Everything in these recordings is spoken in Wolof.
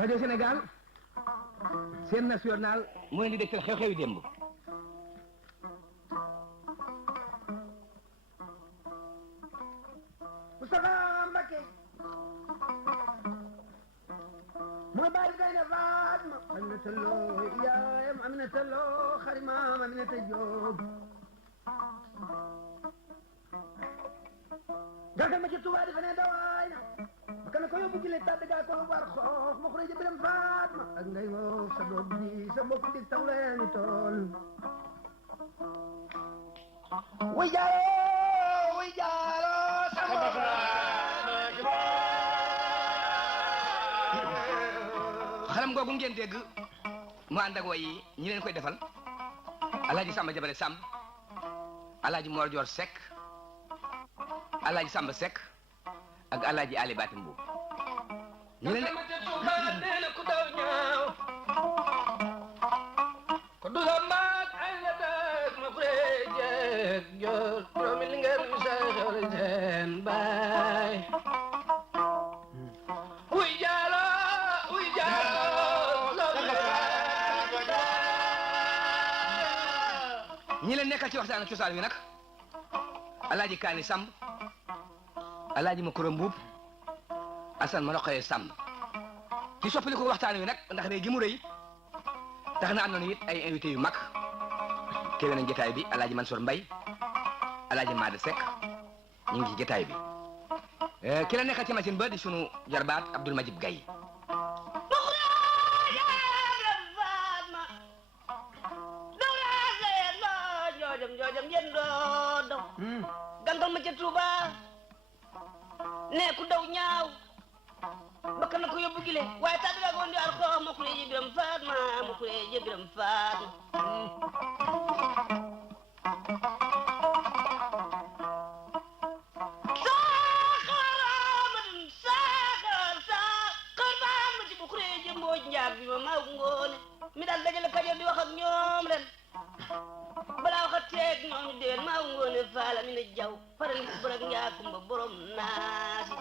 Radio Sénégal seen national moo leen di dégtal xew-xewi démb. Moustapha Mbacké mooy bàyyi Gaynde Fatma Aminata Lo yaayam Aminata Lo xarimaam Aminata Jóob gàttal ma ci Tuubaa di fa ne dawaay na kana ko yóbbu jëlee tàdd gaa ko war xoox ma xuree jëbiram Fatma ak ngay woo sa doom ji sa mbokk dig taw leeni tool way jaaro xalam googu ngeen dégg mu ànd ak way yi ñi leen koy defal alaaji Samba Jabare Samb alaaji Mor Joor Seck alaaji Samba Seck ak alaaji Ali Batim Mbuub ñu leen neena ku daw ñaaw ko du la maag ay la dëkk ma xuree jeeg joor doomi li ngeen mi sa xewle seen baay wuy jaalo ñi leen nekkal ci waxtaan ak cosaan wi nag alaaji Kaani Samb alaaji Makura Mbuub Asan ma roqee Samb ci soppali ko waxtaan wi nag ndax rëy gi mu rëy tax na am nañu it ay invité yu mag teewe nañ jotaay bi alaaji Mansour Mbay alaaji Maada Seck ñu ngi ci jotaay bi ki la nekkal ci machine ba di sunu jarbaat Abdoul Majib Gaye joojam yen doo daw gantal ma ca Tuuba ne ku daw ñaaw bakk na ko yóbbu gile waaye tàgg daa goon di al xoox ma kuree biram Fatma ma kuree biram Fatma saxar ma ci bu kuree jë mbooj njaag bi ma maaw ngoone mi daal dajale Kajoor di wax ak ñoom ren balaa waxa teeg ñooñu deen maa ngoone faala mi ne jaw faral di borom njaakumba borom naasi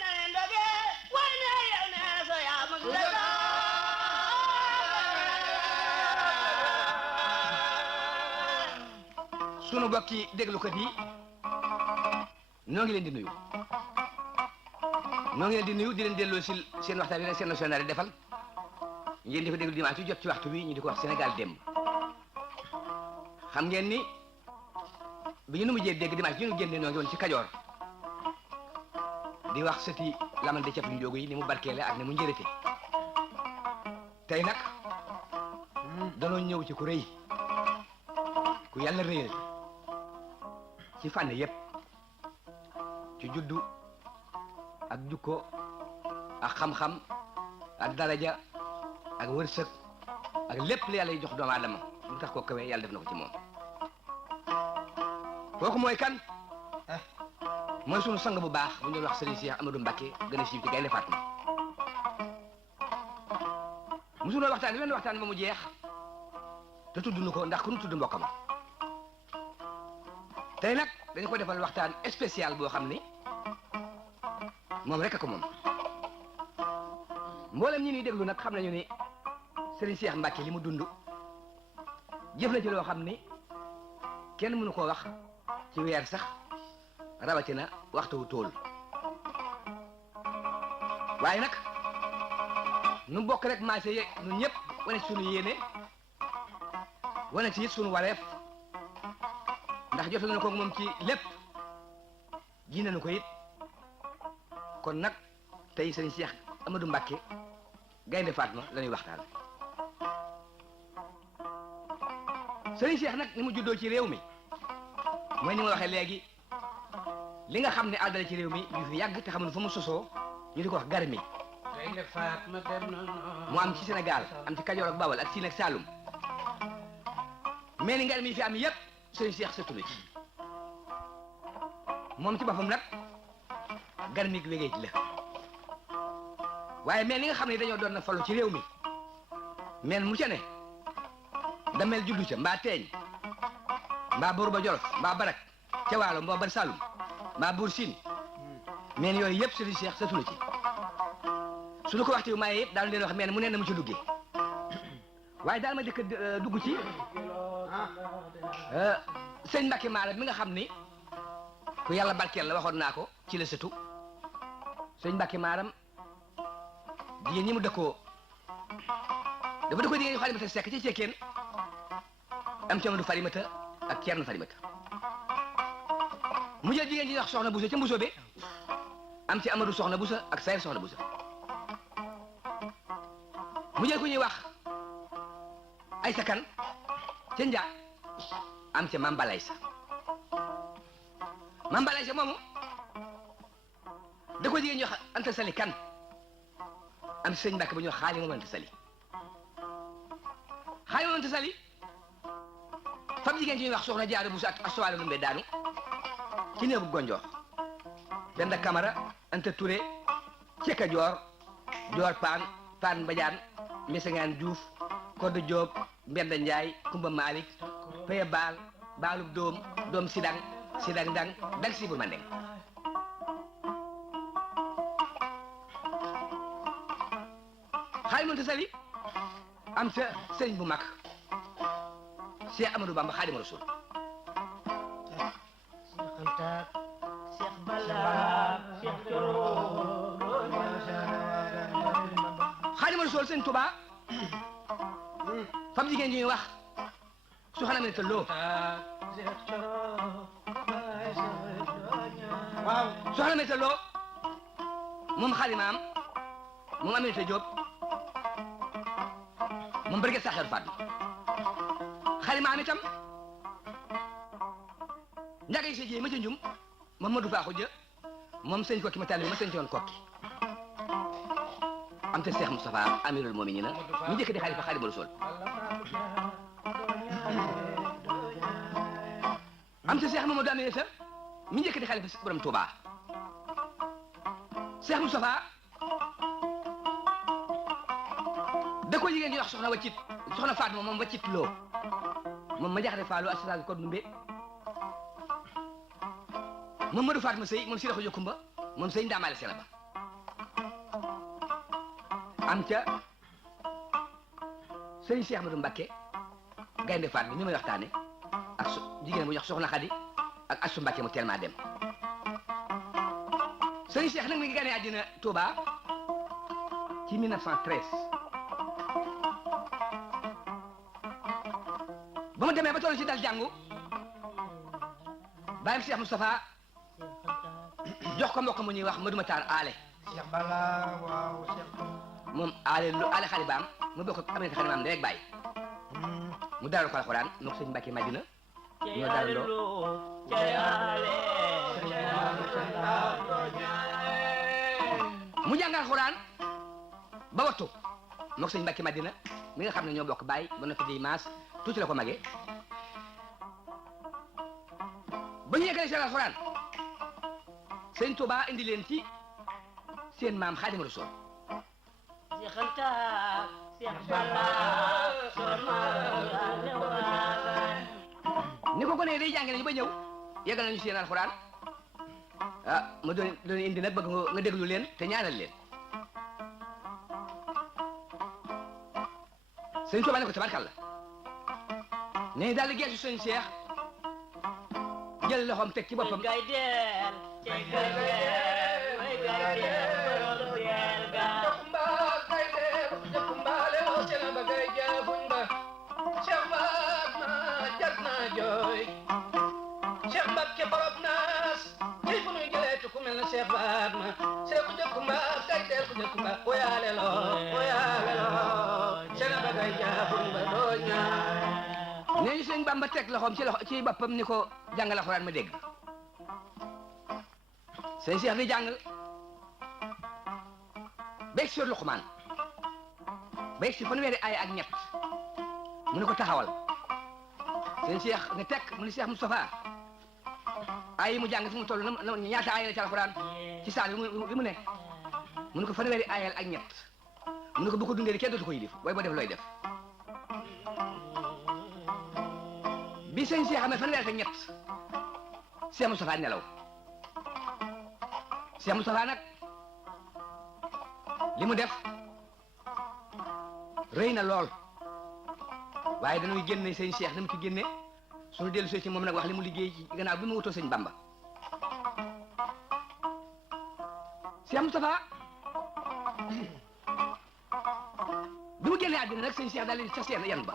ne ndoge way ne yow ne so yaa mag la sunu bokki déglukat yi noo ngi leen di nuyu di leen delloo si seen waxtaan yi nag seen national defal ngeen di ko déglu dimanche yu jot ci waxtu wi ñu di ko wax Sénégal démb xam ngeen ni bi ñu nu mujjee dégg dimanche ñu génne noo ngi woon ci Kajoor di wax sëti lamante cap yu njóogu yi ni mu barkeele ak ni mu njërite tey nag danoo ñëw ci ku rëy ku yàlla rëyal ci fànn yépp ci juddu ak jukko ak xam-xam ak daraja ak wërsëg ak lépp li yàlla yi jox doomu aadama lu tax koo kawee yàlla def na ko ci moom kooku mooy kan mooy sunu sang bu baax bu ñu wax Serigne Cheikh Amadou Mbacké gën a siiw ci Gaynde Fatma musunoo waxtaan wenn waxtaan ba mu jeex te tudd nu ko ndax ku nu tudd mbokkam tey nag dañu ko defal waxtaan spécial boo xam ni moom rek a ko moom mboolem ñi ñuy déglu nag xam nañu ni Serigne Cheikh Mbacké li mu dund jëf na ci loo xam ni kenn mënu koo wax ci weer sax rawatina waxtu wu tool waaye nag nu bokk rek maase ye ñun ñëpp wane ci sunu yéene wane ci it sunu wareef ndax jotal na ko moom ci lépp ji nañu ko it kon nag tey sëriñ Cheikh Amadou Mbacké Gaynde Fatma la ñuy waxtaan sëriñ Cheikh nag ni mu juddoo ci réew mi mooy ni ma waxee léegi li nga xam ne àddala ci réew mi yu fi yàgg te xamuñu fa mu sosoo ñu di ko wax Garmi Gaynde Fatma dem na mu am ci Sénégal am ci Kajoor ak Bawol ak Siin ak Saalum mais ni Garmi yi fi am yëpp sëriñ Cheikh sëtu la ci moom ci boppam nag Garmi gi wégee ci la waaye mais ni nga xam ne dañoo doon na falu ci réew mi men mu ca ne damel juddu ca mbaa teeñ mbaa buur ba Jolof mbaa barak ca Waalo mbaa bar Saalum mbaa buur Siin men yooyu yëpp sëriñ Cheikh sëtu la ci suñu ko waxtu maaye yëpp daal leen wax men mu ne na mu ci duggee waaye daal ma dëkk dugg ci sëñ Mbacké Maaram mi nga xam ni ku yàlla barkeel la waxoon naa ko ci la sëtu sëñ Mbacké Maaram jigéen ñi mu dëkkoo dafa dëkkoo jigéen ñi Farimata Sekk ci Cekkeen am ci Amadou Farimata ak Ceerno Farimata mu jël jigéen ñi wax Soxna Buso ca Mbuso be am ci Amadou Soxna Buso ak Sayar Soxna Buso mu jël ku ñuy wax Aysa Kan ca Njaa am ca Mam Balaysa Mam Balaysa moomu da ko jigéen ñi wax Anta Sali Kan am ci sëñ Mbacké bu ñuy wax Xaali moom Anta Sali Xaali moom Anta Sali fab jigéen ci ñuy wax Soxna Jaara Buso ak Astuwaalo Lumbe daanu ci néegu Gonjoox Penda Kamara Anta Touré Cekka Joor Joor Paan Paan Mbajaan Mesengaan Juuf Koddu Joob Mbenda Njaay Kumba Malik Paya Baal Baalub Doom Doom Sidang Sidang Dang Dang Sibur Mandeng Xaali moom Anta Sali am ca sëriñ bu mag Cheikh Amadou Bamba Xaadimu Rasuul Cheikh Balla Cheikh Joro Xaadimu Rasuul sëñ Tuubaa fam jigéen ñuy wax Soxna Aminata Lo waaw Soxna Aminata Lo moom xalimaam moom Aminata Diop moom Birgit Saxeeru Faat xalimaam itam njaga yi sa jéey ma ca njum moom Madou Faa Xuja moom sëñ kokki ma tàlli ma sëñ ci woon kokki am te Cheikh Moustapha Amirul Muminina ñu njëkk di xalifa Xaadimu Rasuul am te Cheikh Mamadou Aminata mi njëkk di xalifa borom Touba Cheikh Moustapha da ko jigéen ñi wax soxna waccit soxna Faatma moom waccit loo moom ma jaxate faalu assaagi ko dumbe moom Madou Faatma sëy moom Sira Xuja Kumba moom sëy Ndaamaale Sena ba am ca sëñ Cheikh Amadou Mbacké Gaynde Fatma mi may waxtaane ak jigéen bu ñuy wax soxna Xadi ak Asu Mbacké mu teel maa dem sëñ Cheikh nag mi ngi gane àddina Touba ci 1913 ba mu demee ba toll ci dal jàngu bàyyam Cheikh Moustapha jox ko mbokk mu ñuy wax Madou Matar Ale Cheikh Balla waaw Cheikh moom Ale lu Ale xali baam mu bokk ak Aminata xali maam rek bàyyi mu dalal ko alxuraan moo ko sëñ Mbacké Madina ñoo dalandoo mu jàng alxuraan ba wattu moo ko sëñ Mbacké Madina mi nga xam ne ñoo bokk bàyyi ba noppi di maas tuuti la ko magee ba ñu yeggalee seen alxuraan sëñ Touba indi leen ci seen maam Xaadimu Rasuul Cheikh Anta Cheikh Balla ni ko gone day jàng nañu ba ñëw yeggal nañu seen alxuraan ah ma doon indi nag bëgg nga déglu leen te ñaanal leen sëñ Touba ne ko tabarkalla ne daal di geesu sëñ Cheikh jël loxoom teg ci boppam gay del gay del Cheikh Mbacké borom naas tey fu nuy jëlee Bamba teg loxoom ci boppam ni ko jàngal alxuraan ma dégg sëñ Cheikh di jàng beeg sur Luqmaan beeg si fanweeri ay ak ñett mu ne ko taxawal sëñ Cheikh nga teg mu ne Cheikh Moustapha ay yi mu jàng fi mu toll na ñaata ay la ci alxuraan ci saar bi mu ne mu ne ko fanweeri ayal ak ñett mu ne ko bu ko dundee kenn dootu ko yilif booy boo def looy def bi sëñ Cheikh amee fanweeri ak ñett Cheikh Moustapha nelaw Cheikh Moustapha nag li mu def rëy na lool waaye dañuy génne sëñ Cheikh ni mu ci génne suñu dellu ci moom nag wax li mu liggéey ci gannaaw bi mu wutoo sëñ Bamba Cheikh Moustapha bi mu génnee àddina nag sëñ Cheikh daal di cas yan ba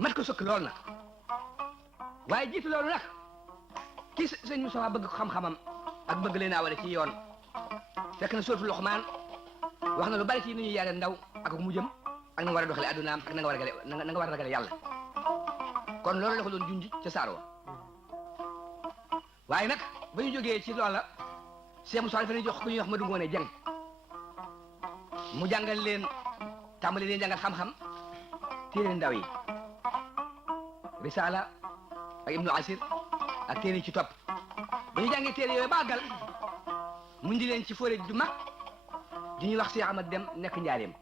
mat ko sëkk lool nag waaye jiitu loolu nag kii sëñ Moustapha bëgg xam-xamam ak bëgg leen a wala ci yoon fekk na sóotu Luqmaan wax na lu bari ci ni ñuy yare ndaw ak mu jëm ak na nga war a doxale addunaam ak na nga war a ragale yàlla kon loolu la ko doon junj ca saaro waaye nag ba ñu jógee ci loola Cheikh Moustapha dafa ne jox ku ñuy wax Madu Ngoone Jeng mu jàngal leen tàmbali leen jàngal xam-xam téere ndaw yi Risaala ak Ibnu Asir ak téere yi ci topp ba ñu jàngee téere yooyu baagal mu indi leen ci fóore du mag di ñuy wax Cheikh Ahmad Dem nekk njaareem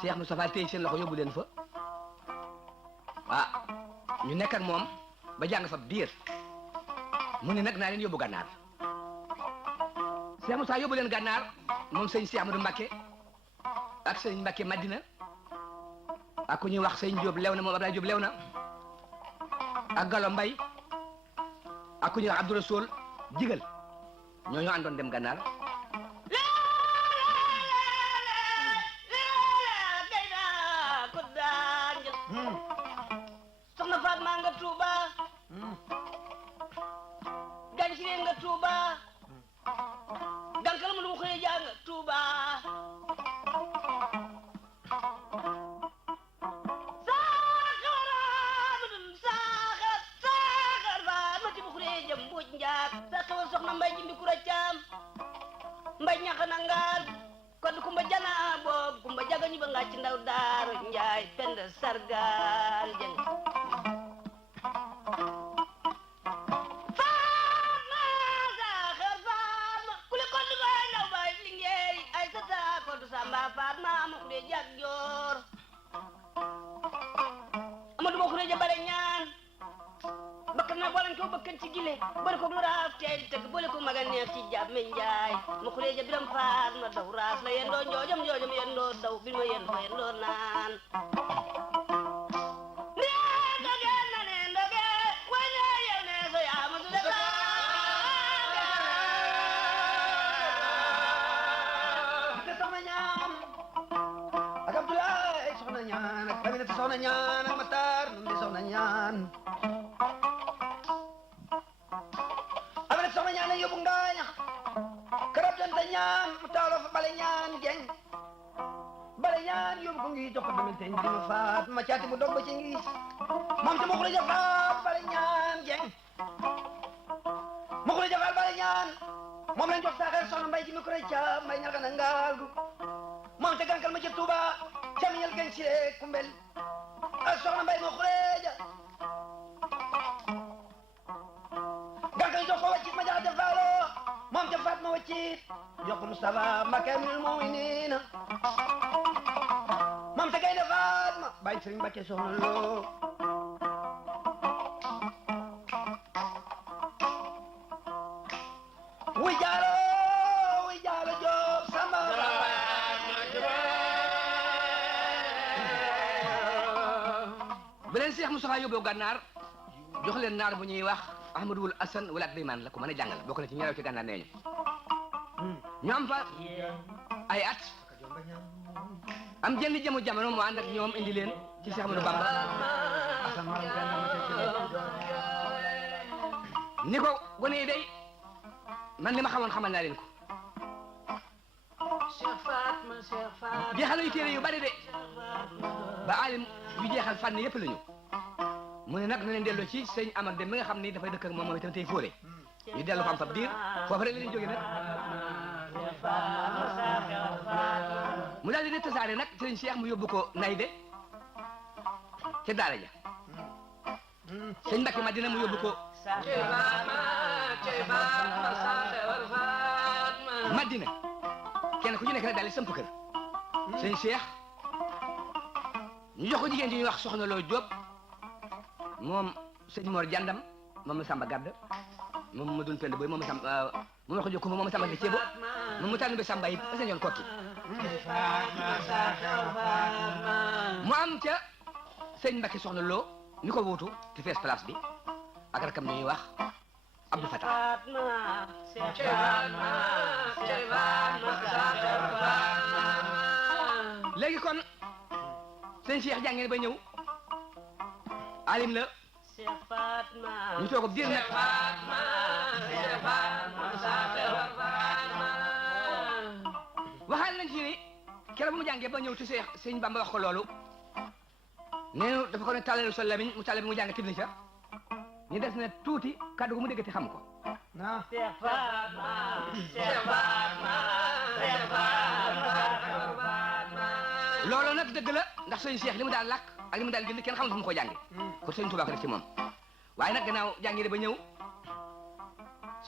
Cheikh Moustapha téye seen loxo yóbbu leen fa ñu nekk ak moom ba jàng fa diir mu ne nag naa leen yóbbu gànnaar Cheikh Moustapha yóbbu leen gànnaar moom sëñ Cheikh Amadou Mbacké ak sëñ Mbacké Madina ak ku ñuy wax sëñ Diop lew na moom Abdoulaye Diop lew na ak Gallo Mbay ak ku ñuy wax Abdou Rasoul jigal ñoo ñoo àndoon dem gànnaar soxna Fatma nga Tuuba gañ si nga Tuuba gankal mu lu xëy jàng Tuuba saaxar ba ma ti bu xëy jëm mbuuj njaag sa xewal soxna mbay jimbi kura caam mbay ñax na ngaal kon kumba jana boob kumba jagañu ba nga ci ndaw daaru njaay pend sargal jeng Fatma saxar Fatma kuli kon du ngay ndaw bay lingeey ay sata ko du samba Fatma ma ku dee jag joor amadu ma ku dee jabare ñaan bakkan na boolañ ko bakkan ci gile boole ko lu raaf tey di tëgg boole ko maga neex ci jàmme njaay ma ku dee ja biram Fatma daw raas la yendoo njoojam yendoo daw bir ma yendoo yendoo naan soxna ñaan ak Matar nun di soxna ñaan amee na soxna ñaan a yóbbu ngaaña karab dante ñaan mu taaloo fa bale ñaan geng bale ñaan yóbbu ko ngi jox ko demal teñ dima faat ma caati bu dog ba ci ngiis moom te ma xureja faat bale ñaan geng ma xureja faat bale ñaan moom lañ jox saaxeer soxna mbay ji mi ko reca mbay ñaxa na ngaal gu moom te gankal ma ca Tuuba camiñal geng si kumbel ak soxna mbay ma xureeja gankal jox ko waccit ma jaxate faalo moom te faat ma waccit jox ko Moustapha Mbacké minul mu'minina moom te gaynde faat ma bàyyi Sëriñ Mbacké soxna loo wuy jaalo Joob Samba ba leen Cheikh Moustapha yóbboo gànnaar jox leen naar bu ñuy wax Ahmadul Asan wala ak Daymaan la ko mën a jàngal bokk na ci ñerew ci gànnaar nee ñu am fa ay at am jenn jëmu jamono mu ànd ak ñoom indi leen ci Cheikh Ahmadou Bamba ni ko gone yi day man li ma xamoon xamal naa leen ko jeexal yu téere yu bari de ba alim yu jeexal fànn yëpp la ñu mu ne nag na leen delloo ci sëñ Amar Dem mi nga xam ni dafay dëkk ak moom itam tey fóore ñu dellu fa am fab diir foofu rek la ñuy jógee nag mu daal di ne tasaare nag sëriñ Cheikh mu yóbbu ko Nayde ca daara ja sëñ Mbacke Madina mu yóbbu ko Madina kenn ku ci nekk nag daal di samp kër sëñ Cheikh ñu jox ko jigéen ji ñuy wax soxna Loo Jóob moom sëñ Mor Jandam moom ma Samba Gadd moom ma dun pend boy moom ma Samba moom la ko jox ko moom ma Samba Ceebo moom mu tànn ba Samba yi ba sa ñoon kokki mu am ca sëñ Mbacke soxna Loo ñu ko wuutu ci fees place bi ak rakam ñuy wax Abdou Fatah léegi kon sëñ Cheikh jàngee ba ñëw alim la ñu toog ab diir nag waxaale nañ ci ni keroog bu mu jàngee ba ñëw ci Cheikh sëñ Bamba wax ko loolu nee na dafa ko ne tàllalu sa lamiñ mu tàllal bi mu jàng tibli ca ñu des na tuuti kàddu gu mu déggati xam ko loolu nag dëgg la ndax sëñ Cheikh li mu daan làkk ak li mu daan bind kenn xamul fu mu ko jànge kon sëñ Tuubaa ko def ci moom waaye nag gannaaw jàngi ba ñëw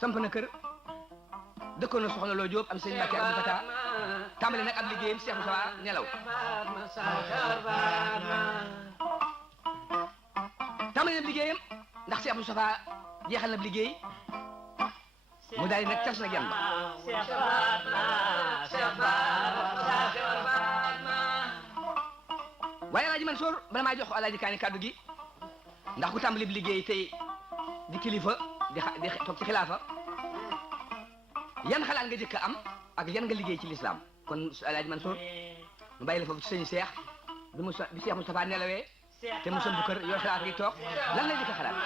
samp na kër dëkkoon na soxna Loo Jóob am sëñ Mbàkke Abdou Fatah tàmbali nag ab liggéeyam Cheikh Moussa nelaw tàmbali na liggéeyam ndax Cheikh Moussa jeexal na liggéey mu daal di nag tas na yan ba waaye Alaaji Mansour bala maa jox Alaaji Kaani kàddu gi ndax ku tàmbali bi liggéey tey di kilifa di toog ci xilaafa yan xalaat nga jëkk am ak yan nga liggéey ci lislaam kon Alaaji Mansour mu bàyyi la foofu ci sëñ Cheikh bi Cheikh Moustapha nelawee te mu sëmb kër yor xalaat gi toog lan nga jëkk xalaat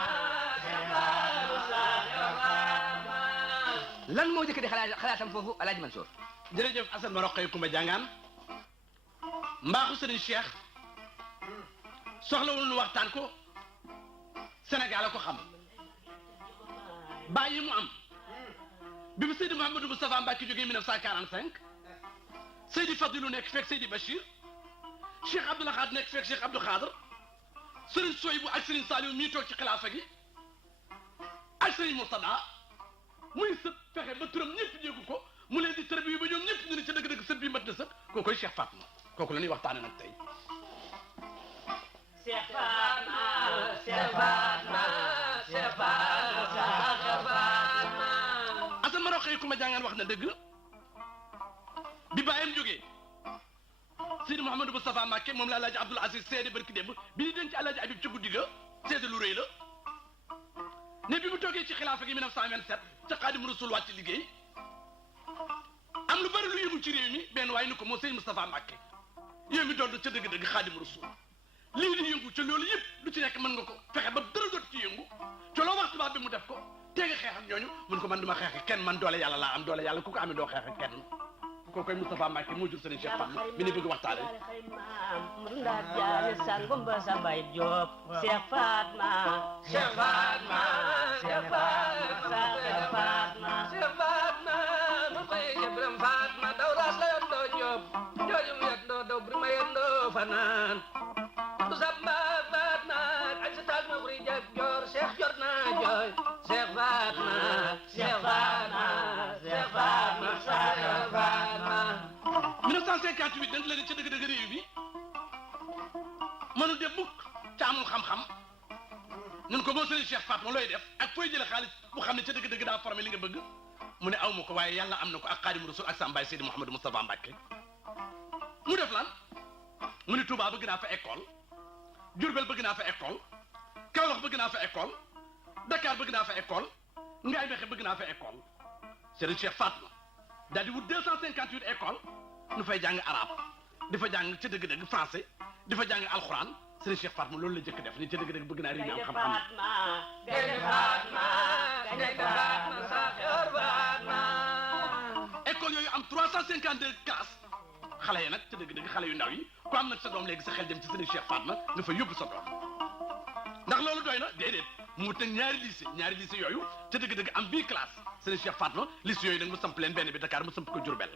lan moo jëkk di xalaatam foofu Alaaji Mansour jërëjëf Assane ma roqee Kumba jàngaan mbaaxu sëriñ Cheikh soxlawul nu waxtaan ko Sénégal a ko xam bàyyi mu am bi mu Seydi Mouhamadou Moustapha Mbacké jógee 1945 Seydi Fadilou nekk fekk Seydi Bachir Cheikh Abdoul Ahad nekk fekk Cheikh Abdou Khadre Serigne Soybou ak Serigne Saliou mii toog ci xilaafa gi ak Serigne Mourtada muy sët fexe ba turam ñëpp déggu ko mu leen di tërbi ba ñoom ñëpp ñu ne ca dëgg-dëgg sët bi mat na sët kookoy Cheikh Fatma kooku la ñuy waxtaane nag tey Cheikh Fatma Cheikh Fatma Cheikh Fatma Assane ma roqee ku ma jàngaan wax na dëgg bi bàyyam jógee Seydi Mouhamadou Moustapha Mbacké moom la Alaaji Abdoul Aziz seede barki démb bi ñu denc Alaaji Habib ci guddi ga seede lu rëy la ne bi mu toogee ci xilaafa gi 1927 ca Xaadimu Rasuul wàcc liggéey am lu bari lu yëngu ci réew mi benn waaye ni ko moo Seydi Moustapha Mbacké yow mi doon ca dëgg-dëgg Xaadimu Rasuul lii di yëngu ca loolu yëpp lu ci nekk mën nga ko fexe ba dara dootu ci yëngu ca loo wax tubaab bi mu def ko tee nga xeex ak ñooñu mun ko man duma xeex ak kenn man doole yàlla laa am doole yàlla ku ko amee doo xeex ak kenn kookoy Moustapha Mbacké moo jur Serigne Cheikh Fatma bi ne bëgg waxtaane Murunda jaane sangum ba sa bay Jóob Cheikh Fatma Cheikh Fatma Cheikh Fatma Cheikh Fatma Cheikh Fatma mu koy jëbram Fatma daw ras la yoon doo Jóob joojum yet doo daw brima yen doo fanaan du samba Fatma ak sa taag ma xuri jag joor Cheikh jor naa jooy Cheikh Fatma Cheikh Fatma Cheikh Fatma Cheikh Fatma 1958 dañ la ne ca dëgg-dëgg réew bi mënu de mukk ca amul xam-xam ñun ko moo Serigne Cheikh Fatma looy def ak fooy jële xaalis bu xam ne ca dëgg-dëgg daa formé li nga bëgg mu ne aw ma ko waaye yàlla am na ko ak Xaadimu Rasuul ak Sambaay Seydi Mouhamadou Moustapha Mbacké mu def lan mu ne Touba bëgg naa fa école Diourbel bëgg naa fa école Kaolack bëgg naa fa école Dakar bëgg naa fa école Ngaye Mékhé bëgg naa fa école Serigne Cheikh Fatma daal di wut 258 école nu fay jàng arabe di fa jàng ca dëgg-dëgg français di fa jàng alxuraan Serigne Cheikh Fatma loolu la jëkk def ni ca dëgg-dëgg bëgg naa réew mi am xam-xam école yooyu am 352 classes xale yi nag ca dëgg-dëgg xale yu ndaw yi ku am nag sa doom léegi sa xel dem ci Serigne Cheikh Fatma nga fa yóbbu sa doom ndax loolu doy na déedéet mu teg ñaari lycée yooyu te dëgg-dëgg am bii classe Serigne Cheikh Fatma lycée yooyu nag mu samp leen benn bi Dakar mu samp ko Diourbel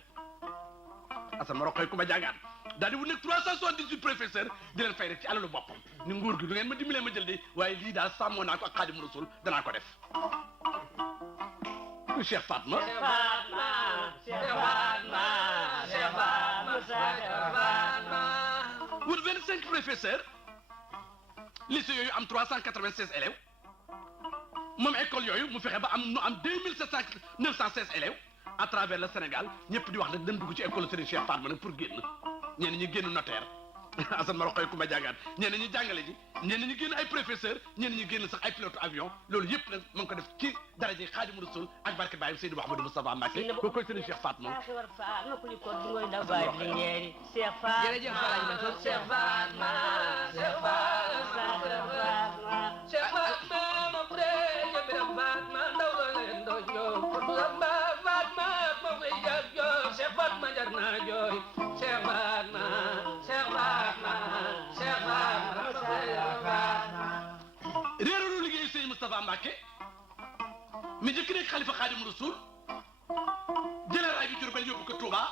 Assane ma roqoy ku ma jàngaan daal di wut nag 378 professeurs di leen fay rek ci alalu boppam ni nguur gi du ngeen ma dimbalee ma jël de waaye lii daal sàmmoo naa ko ak Xaadimu Rasuul danaa ko def ku Cheikh Fatma wut 25 professeurs lycée yooyu am 396 élèves moom école yooyu mu fexe ba am nu am 916 élèves à travers le Sénégal ñëpp di wax nag dañ dugg ci école Serigne Cheikh Fatma nag pour génn ñenn ñi génn notaire Assane ma roqoy ku ma jàngaan ñenn ñi jàngale ji ñenn ñi génn ay professeur ñenn ñi génn sax ay pilote avion loolu yëpp nag mu ngi ko def ci daraje Xaadimu Rasuul ak barke Baye Seydou Mouhamadou Moustapha Mbacké ko koy Serigne Cheikh Fatma jërëjëf Alaaji Mansour Cheikh Fatma ma preje biram Fatma ndaw la leen do ñoo Samba Fatma ma fay jag joo Cheikh Fatma jar na jooy Cheikh Fatma réeralu liggéeyu Serigne Moustapha Mbacké mi njëkk nekk xalifa Xaadimu Rasuul jëlee raay bi Diourbel yóbbu ko Touba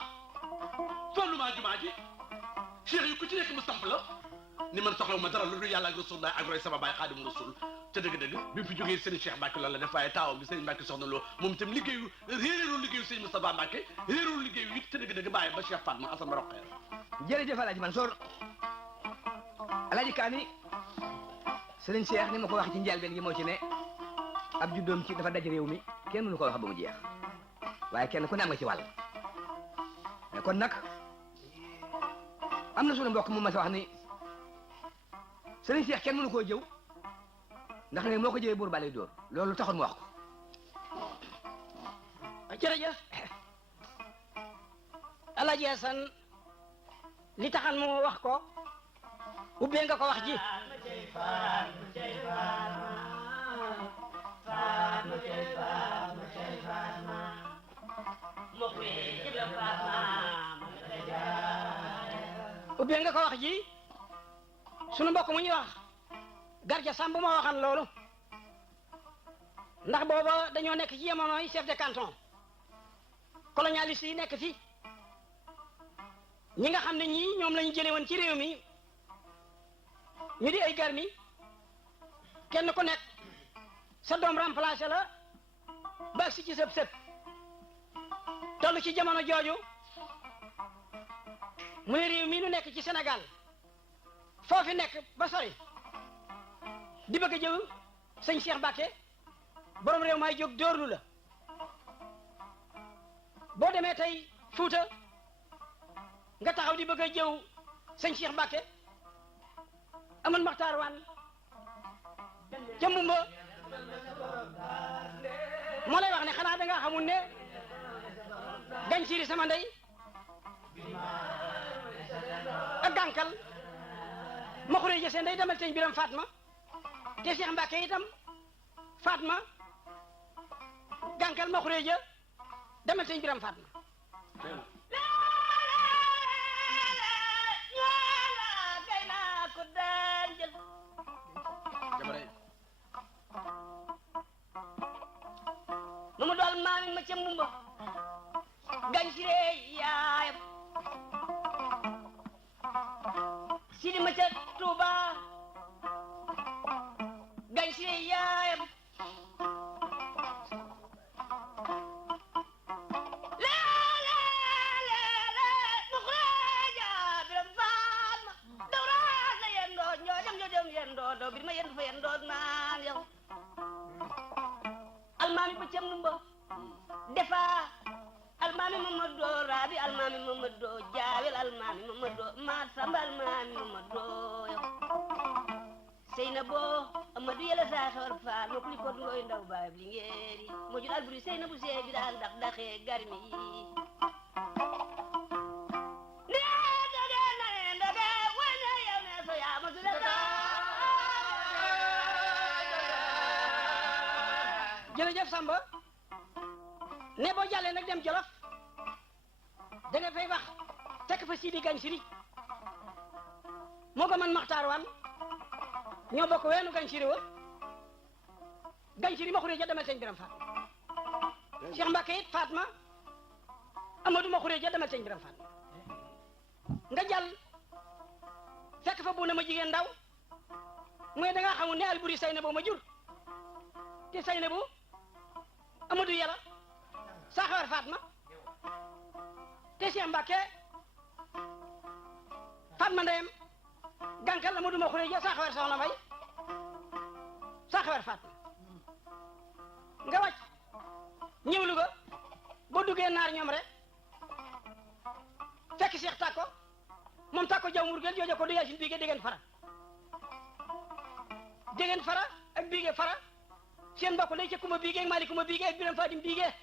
fondement jumaa ji cheikh yu ku ci nekk mu samp la ni man soxlawu ma dara lu dul yàlla ak Rasulullah ak roy sama baay Xaadimu Rasuul te dëgg-dëgg bi mu fi jógee Serigne Cheikh Mbacké loolu la def waaye taawam bi Serigne Mbacké soxna loo moom itam liggéeyu réeralu liggéeyu Serigne Moustapha Mbacké réeralu liggéeyu it te dëgg-dëgg bàyyi ba Cheikh Fatma Assane ma roqee jërëjëf Alaaji Mansour Alaaji Kaani Serigne Cheikh ni ma ko wax ci njëlbeen gi moo ci ne ab juddoom ci dafa daj réew mi kenn mënu ko wax ba mu jeex waaye kenn ku ne am nga ci wàll kon nag am na sunu mbokk mu ma sa wax ni Serigne Cheikh kenn mënu koo jëw ndax ne moo ko jëwee buur balay dóor loolu taxoon mu wax ko jërëjëf Alaaji Hasan li taxan mu wax ko ubbee nga ko wax ji ubbee nga ko wax ji sunu mbokk mu ñuy wax Garja Samb ma waxan loolu ndax booba dañoo nekk ci jamonoy chef de canton colonialiste yi nekk fi ñi nga xam ne ñii ñoom lañu jële woon ci réew mi ñu di ay garmi kenn ku nekk sa doom remplacé la ba si ci sëb sëb toll ci jamono jooju mu ne réew mi nu nekk ci Sénégal foofi nekk ba sori di bëgg a jëw sëñ Cheikh Mbacké borom réew may jóg dóorlu la boo demee tey Fuuta nga taxaw di bëgg a jëw sëñ Cheikh Mbacké amoon Maxtaar Waan ca Mbumba moo lay wax ne xanaa da nga xamul ne gañ siiri sama ndey ak gànkal ma xuree ja seen ndey demal teñ biram Fatma te Cheikh Mbacké itam Fatma gànkal ma xuree ja demal teñ biram Fatma mu dool maami ma ca Mbumba gañ si ree yaayam sidi ma ca Tuuba gañ si ree yaayam mu xureeja biram Fatma dawraat la yendoo ñoo dem yendoo doo bir ma yendu fa yendoo naan yow almaami ba ca Mbumba defa almaami Mamadou Rabi almaami Mamadou Jaawel almaami Mamadou Maat Samba almaami Mamadou yow Seynabu Amadou yela saa xewar faal ma kuli ko ngoy ndaw baay li ngeeri mo jul alburi Seynabu see bi daan dax daxee garmi yi ne doge wane yow ne so yaa ma sule jërëjëf Samba ne boo jàllee nag dem Jolof da nga fay wax fekk fa Sidi Gañ Siri moo ko man Maxtaar Wan ñoo bokk weenu Ganciri wa Ganciri ma xuree ja demal sëñ Biram Fatma Cheikh Mbacke it Fatma Amadou ma xuree ja demal sëñ Biram Fatma nga jàll fekk fa buuna ma jigéen ndaw mooy da nga xamul ne Alburi Saynabu ma jur te Saynabu Amadou Yàlla Saxawar Fatma te Cheikh Mbacke Fatma ndeyam gànkal Amadou ma xuree ja Saxawar soxna Mbay Saxawar Fatma nga wàcc ñëw Louga boo duggee naar ñoom rek fekk Cheikh Takko moom Takko jaw murgel joojo ko du Yaasin Biige dégeen fara ak Biige fara seen mbokk lay ca Kumba Biige ak Mali Kumba Biige ak Biram Fadim Biige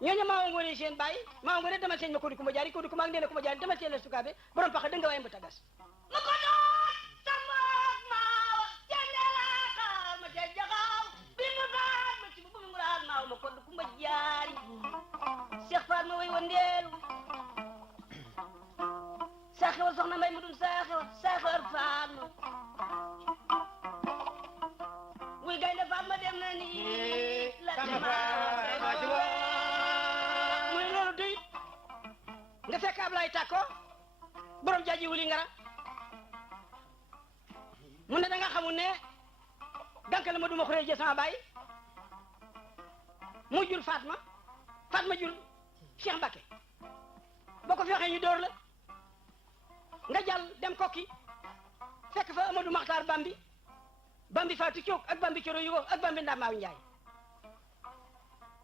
ñooñu maa ngoone seen bàyyi maa ngoone demal seen ma ko di Kumba Jaari ko di Kumba ak Ndéla Kumba Jaari demal seen la sukaabe borom paxa dënga waay mbata gas ma ko doon samboog maaw cendelakal ma cey jaxaw bi mu baat ma ci bu mu nguraag maaw ma ko di Kumba Jaari Cheikh Fall ma way wandeelu saaxewal soxna Mbay mu dun saaxewal Fall ma wuy gaynde Fall ma dem na ni la muy loolu doyut nga fekk Ablaye Takko borom jaaji wuli ngara mu ne da nga xamul ne gànkal ma duma xuree je sama baay mu jur Fatma jur Cheikh Mbacke boo ko fexee ñu dóor la nga jàll dem kokki fekk fa Amadou Makhtar Bambi Fatou Thiok ak Bambi Coro Yugo ak Bambi Ndamaaw Njaay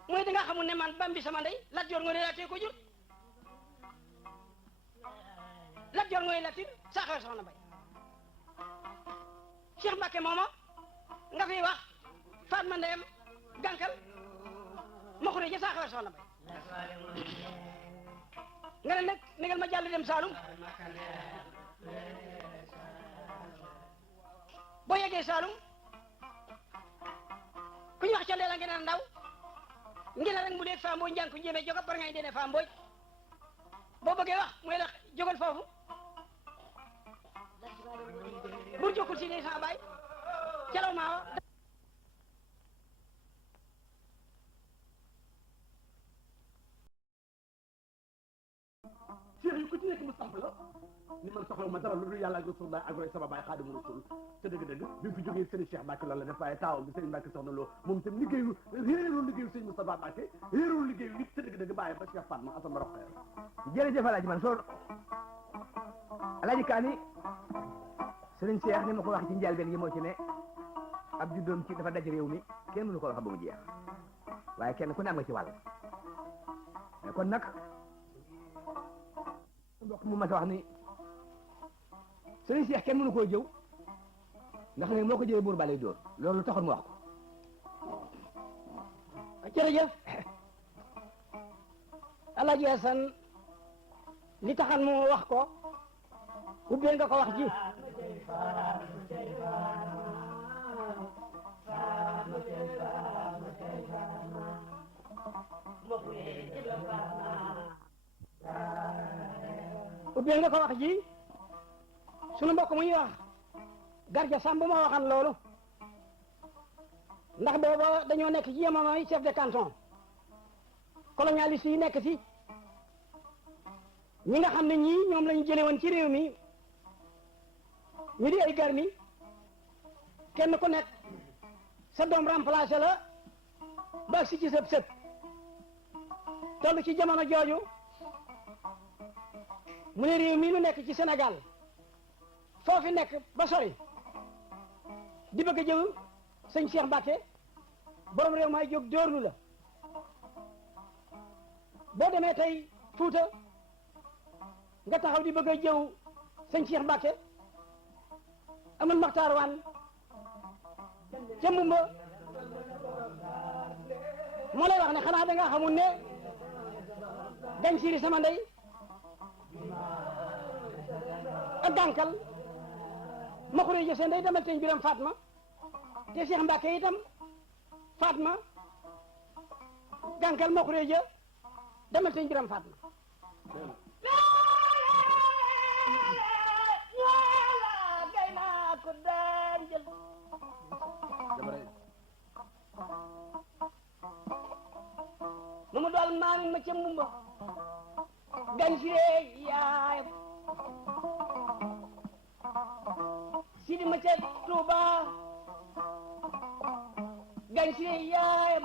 mooy da nga xamul ne man Bambi sama ndey Lat Joor Ngoone Latiir ko jur Lat Joor Ngoone Latiir Saxawar soxna Mbay Cheikh Mbacke mooma nga fiy wax Fatma ndeyam gànkal ma xuree ja Saxawar soxna Mbay nga ne nag négal ma jàll dem Saalum boo yeggee Saalum ku ñu wax ca Ndeela ngeen ndaw ngeen rek mu dee Faa Mbooj njàng ko njéemee jóg bar ngay dene Faa Mbooj boo bëggee wax mooy la jógal foofu bur jokkul si ne sa baay calaw maa cheikh yi ku ci nekk mu samp la ni man soxla ma dara lu dul yàlla ak rasulullah ak roy sama baay Xaadimu Rasuul te dëgg-dëgg bi mu fi jógee Serigne Cheikh Mbacke loolu la def waaye taawam bi Serigne Mbacke soxna loo moom itam liggéeyu réeroon liggéeyu Serigne Moustapha Mbacke réeroon liggéeyu nit te dëgg-dëgg bàyyi ba Cheikh Fatma asama roqee jërëjëf Alaaji Mansour Alaaji Kaani Serigne Cheikh ni ma ko wax ci njëlbeen gi moo ci ne ab juddoom ci dafa daj réew mi kenn mënu ko wax ba mu jeex waaye kenn ku ne am nga ci wàll kon nag mbokk mu ma ta wax ni Serigne Cheikh kenn mënu koo jëw ndax ne moo ko jëwee buur balay dóor loolu taxoon mu wax ko jërëjëf Alaaji Asan li taxan mu wax ko ubbee nga ko wax ji ubbee nga ko wax ji sunu mbokk mu ñuy wax Garja Samb ma waxan loolu ndax booba dañoo nekk ci jamonoy chef de canton colonialiste yi nekk ci ñi nga xam ne ñii ñoom lañu jële woon ci réew mi ñu di ay garmi kenn ku nekk sa doom remplacé la ba si ci sëb sëb toll ci jamono jooju mu ne réew mi nu nekk ci Sénégal foofi nekk ba sori di bëgg a jël sëñ Cheikh Mbacke borom réew maay jóg dóorlu la boo demee tey Fuuta nga taxaw di bëgg a jëw sëñ Cheikh Mbacke amul Maxtaar Waan ca Mbumba moo lay wax ne xanaa da nga xamul ne gañ siiri sama ndey ak gànkal ma xuree jëf seen ndey demal teñ biram Fatma te Cheikh Mbacke itam Fatma gànkal ma xuree jëf demal teñ biram Fatma gañ siree yaayam sidi ma ca Tuuba gañ siree yaayam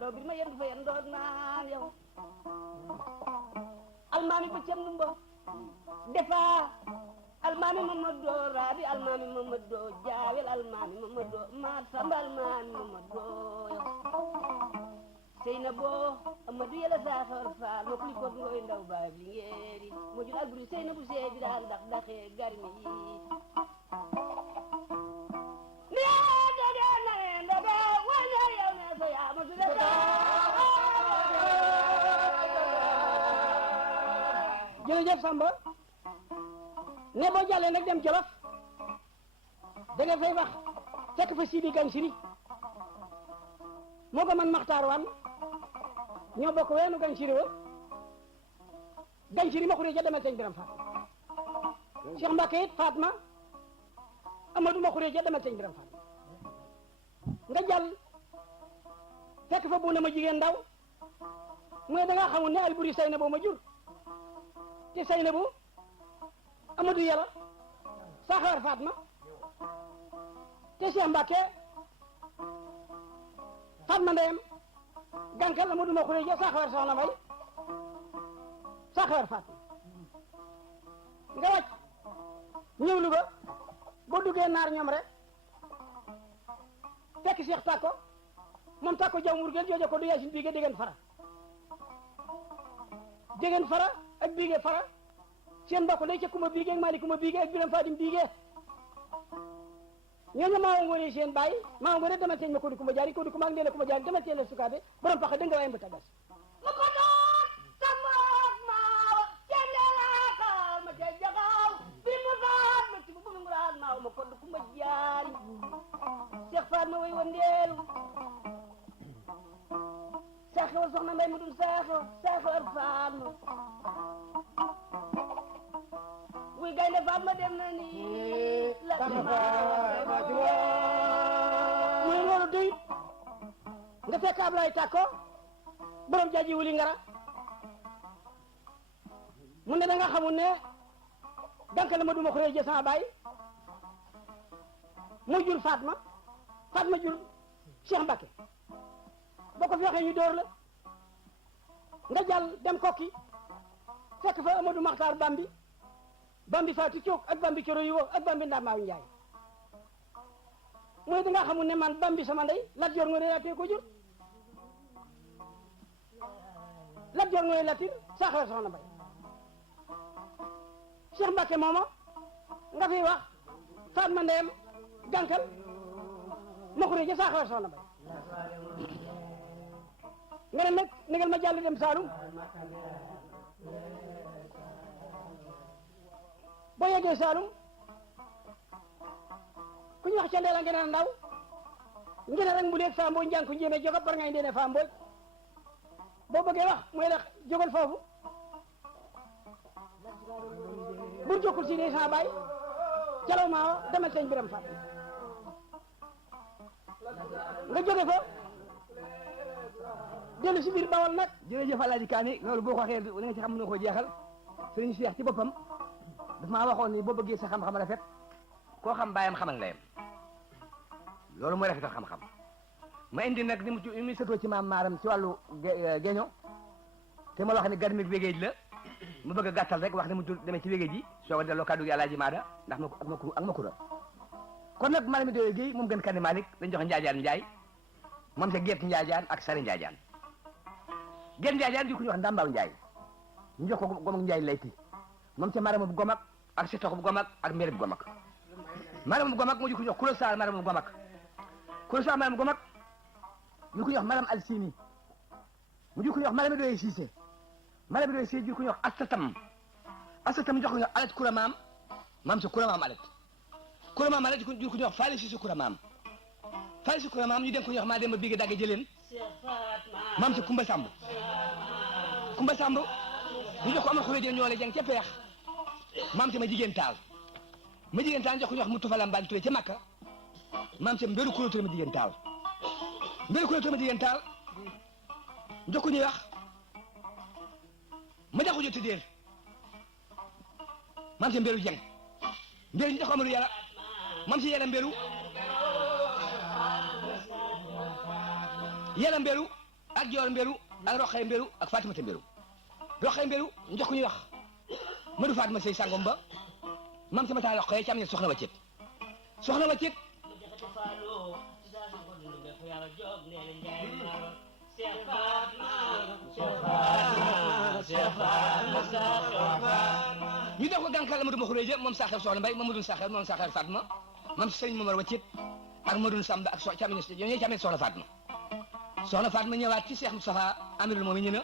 do bir ma yendu fa yendoo naan yow almaami ba cem numba defa almaami Mamadu Rabi almaami Mamadu Jaawel almaami Mamadu Maat Samba almaami Mamadu yow Seyna boo Amadu yàlla saafar faal ma kuli ko ngoy ndaw baay bi ngeeri mo jul alburi Seyna bu see bi daan ndax daxee garmi yi jërëjëf Samba ne boo jàllee nag dem Jolof da nga fay wax fekk fa Sidi Gañ Siri moo ko man Maxtaar Wan ñoo bokk weenu Gañ Siri wa Gañ Siri ma xuree ja demal sëñ Biram Faat Cheikh Mbacke it Fatma Amadou ma xuree ja demal sëñ Biram Faat nga jàll fekk fa bu na ma jigéen ndaw mooy da nga xamul ne Alburi Seyna boo ma jur te Seyna bu Amadou yàlla Saxawar Fatma te Cheikh Mbacke Fatma ndeyam gànkal Amadou ma xuree ja Saxawar soxna May Saxawar Fatma nga wàcc ñëw Louga boo duggee naar ñoom rek fekk Cheikh Tako moom Tako jaw murgel joojo ko du Yaasin biige déggen fara ak biige fara seen mbokk day ca kuma biige ak Mali kuma biige ak Biram Fadim biige ñooñu maa ngoone seen baay maa ngoone demal seen ma ko di kuma jaari ak ndeela kuma jaari demal seen la sukaabe borom paxa dënga waay mbata gas ma ko doon samoot maawa seen leelaakaal ma ca jaxaaw bi mu gaat ma ci bu mu nguraat maaw ma ko di kuma jaari Cheikh Faat ma way wandeelu Saxawar soxna Mbay mu dul Saxawar Faat ma wuy gaynde Faat ma dem na ni muy loolu doy nga fekk Ablaye Tako borom jaaji wuli ngara mu ne da nga xamul ne danka la ma duma xuree sama baay mu jur Fatma jur Cheikh Mbacke boo ko fi waxee ñu door la nga jàll dem kokki fekk fa Amadou Maxtaar Bambi Fatou Thiok ak Bambi Coro Yuwo ak Bambi Ndamaaw Njaay mooy da nga xamul ne man Bambi sama ndey Lat Joor Ngoone Latiir ko jur Lat Joor Ngoone Latiir Saxawar soxna Mbay Cheikh Mbacke mooma nga fiy wax Fatma ndeyam gànkal ma xuree ja Saxawar soxna Mbay nga ne nag negal ma jàll dem Saalum boo yeggee Saalum ku ñu wax ca ndeela ngeen ndaw ngeen rek mu leeg fa mbooj njàng ko njéeme joga par ngay ndeene fa mbooj boo bëggee wax mooy la jógal foofu bur jokkul si ne sa baay calaw maa demal sëñ Biram Faat nga jóge fa dellu si biir Bawol nag jërëjëf Alaaji Kaani loolu boo ko waxee da nga ci xam mënoo ko jeexal sëriñ Cheikh ci boppam daf maa waxoon ni boo bëggee sa xam-xam rafet koo xam bàyyam xamal ndeyam loolu mooy rafetal xam-xam ma indi nag ni mu sëtoo ci maam maaram ci wàllu géño te ma wax ne garmik wégéej la ma bëgg a gàttal rek wax ne mu demee ci wégéej ji soo ko delloo kàddu gi Alaaji Maada ndax ak ma kura kon nag maanaam doy géey moom gën Kani Malick dañ joxe Njaajaan Njaay moom sa Geet Njaajaan ak Sari Njaajaan Geet Njaajaan ju ko ñu wax Ndambaaw Njaay ñu jox ko Gomak Njaay layti moom ca maramu Gomak ak si toxu Gomak ak mbéri bu Gomak maramu Gomak mu ju ko ñu wax Kulo Saar maramu Gomak Kulo Saar maramu Gomak ñu ko ñu wax maram Alsini mu ju ko ñu wax marami doy Siise marami doy Siise ju ko ñu wax astatam jox ko ñu wax alet kura maam sa kura maam alet kura maam alet ju ko ñu wax faali Siise kura maam faali Siise kura maam ñu den ko ñu wax maa dem ba biige dagge jëleen maam sa Kumba Samb ñu jox ko amal xuree jël ñoo le jeng ca peex maam ca ma jigéen taal jox ko ñu wax mu tufalam baan turé ca Makka maam ca mbéru kuréel ma jigéen taal jox ko ñuy wax ma jaxu jot déer maam ca mbéru jeng mbéru ñu jox ko Amadou Yàlla maam ca Yàlla mbéru ak Joor mbéru ak Roxay mbéru ak Fatimata mbéru Roxay mbéru ñu jox ko ñuy wax Madu Fatima Sey sangom ba maam sama taa Roxay ci am ne soxna Waccet ñu def ko gànkal Amadou Maxureja moom saaxeer soxna Mbay Mamadou Saaxeer moom saaxeer Fatma maam Sëriñ Momar Waccet ak Madou Samba ak càmmiñ soxna Fatma ñëwaat ci Cheikh Moustapha Amirul moom ñu ne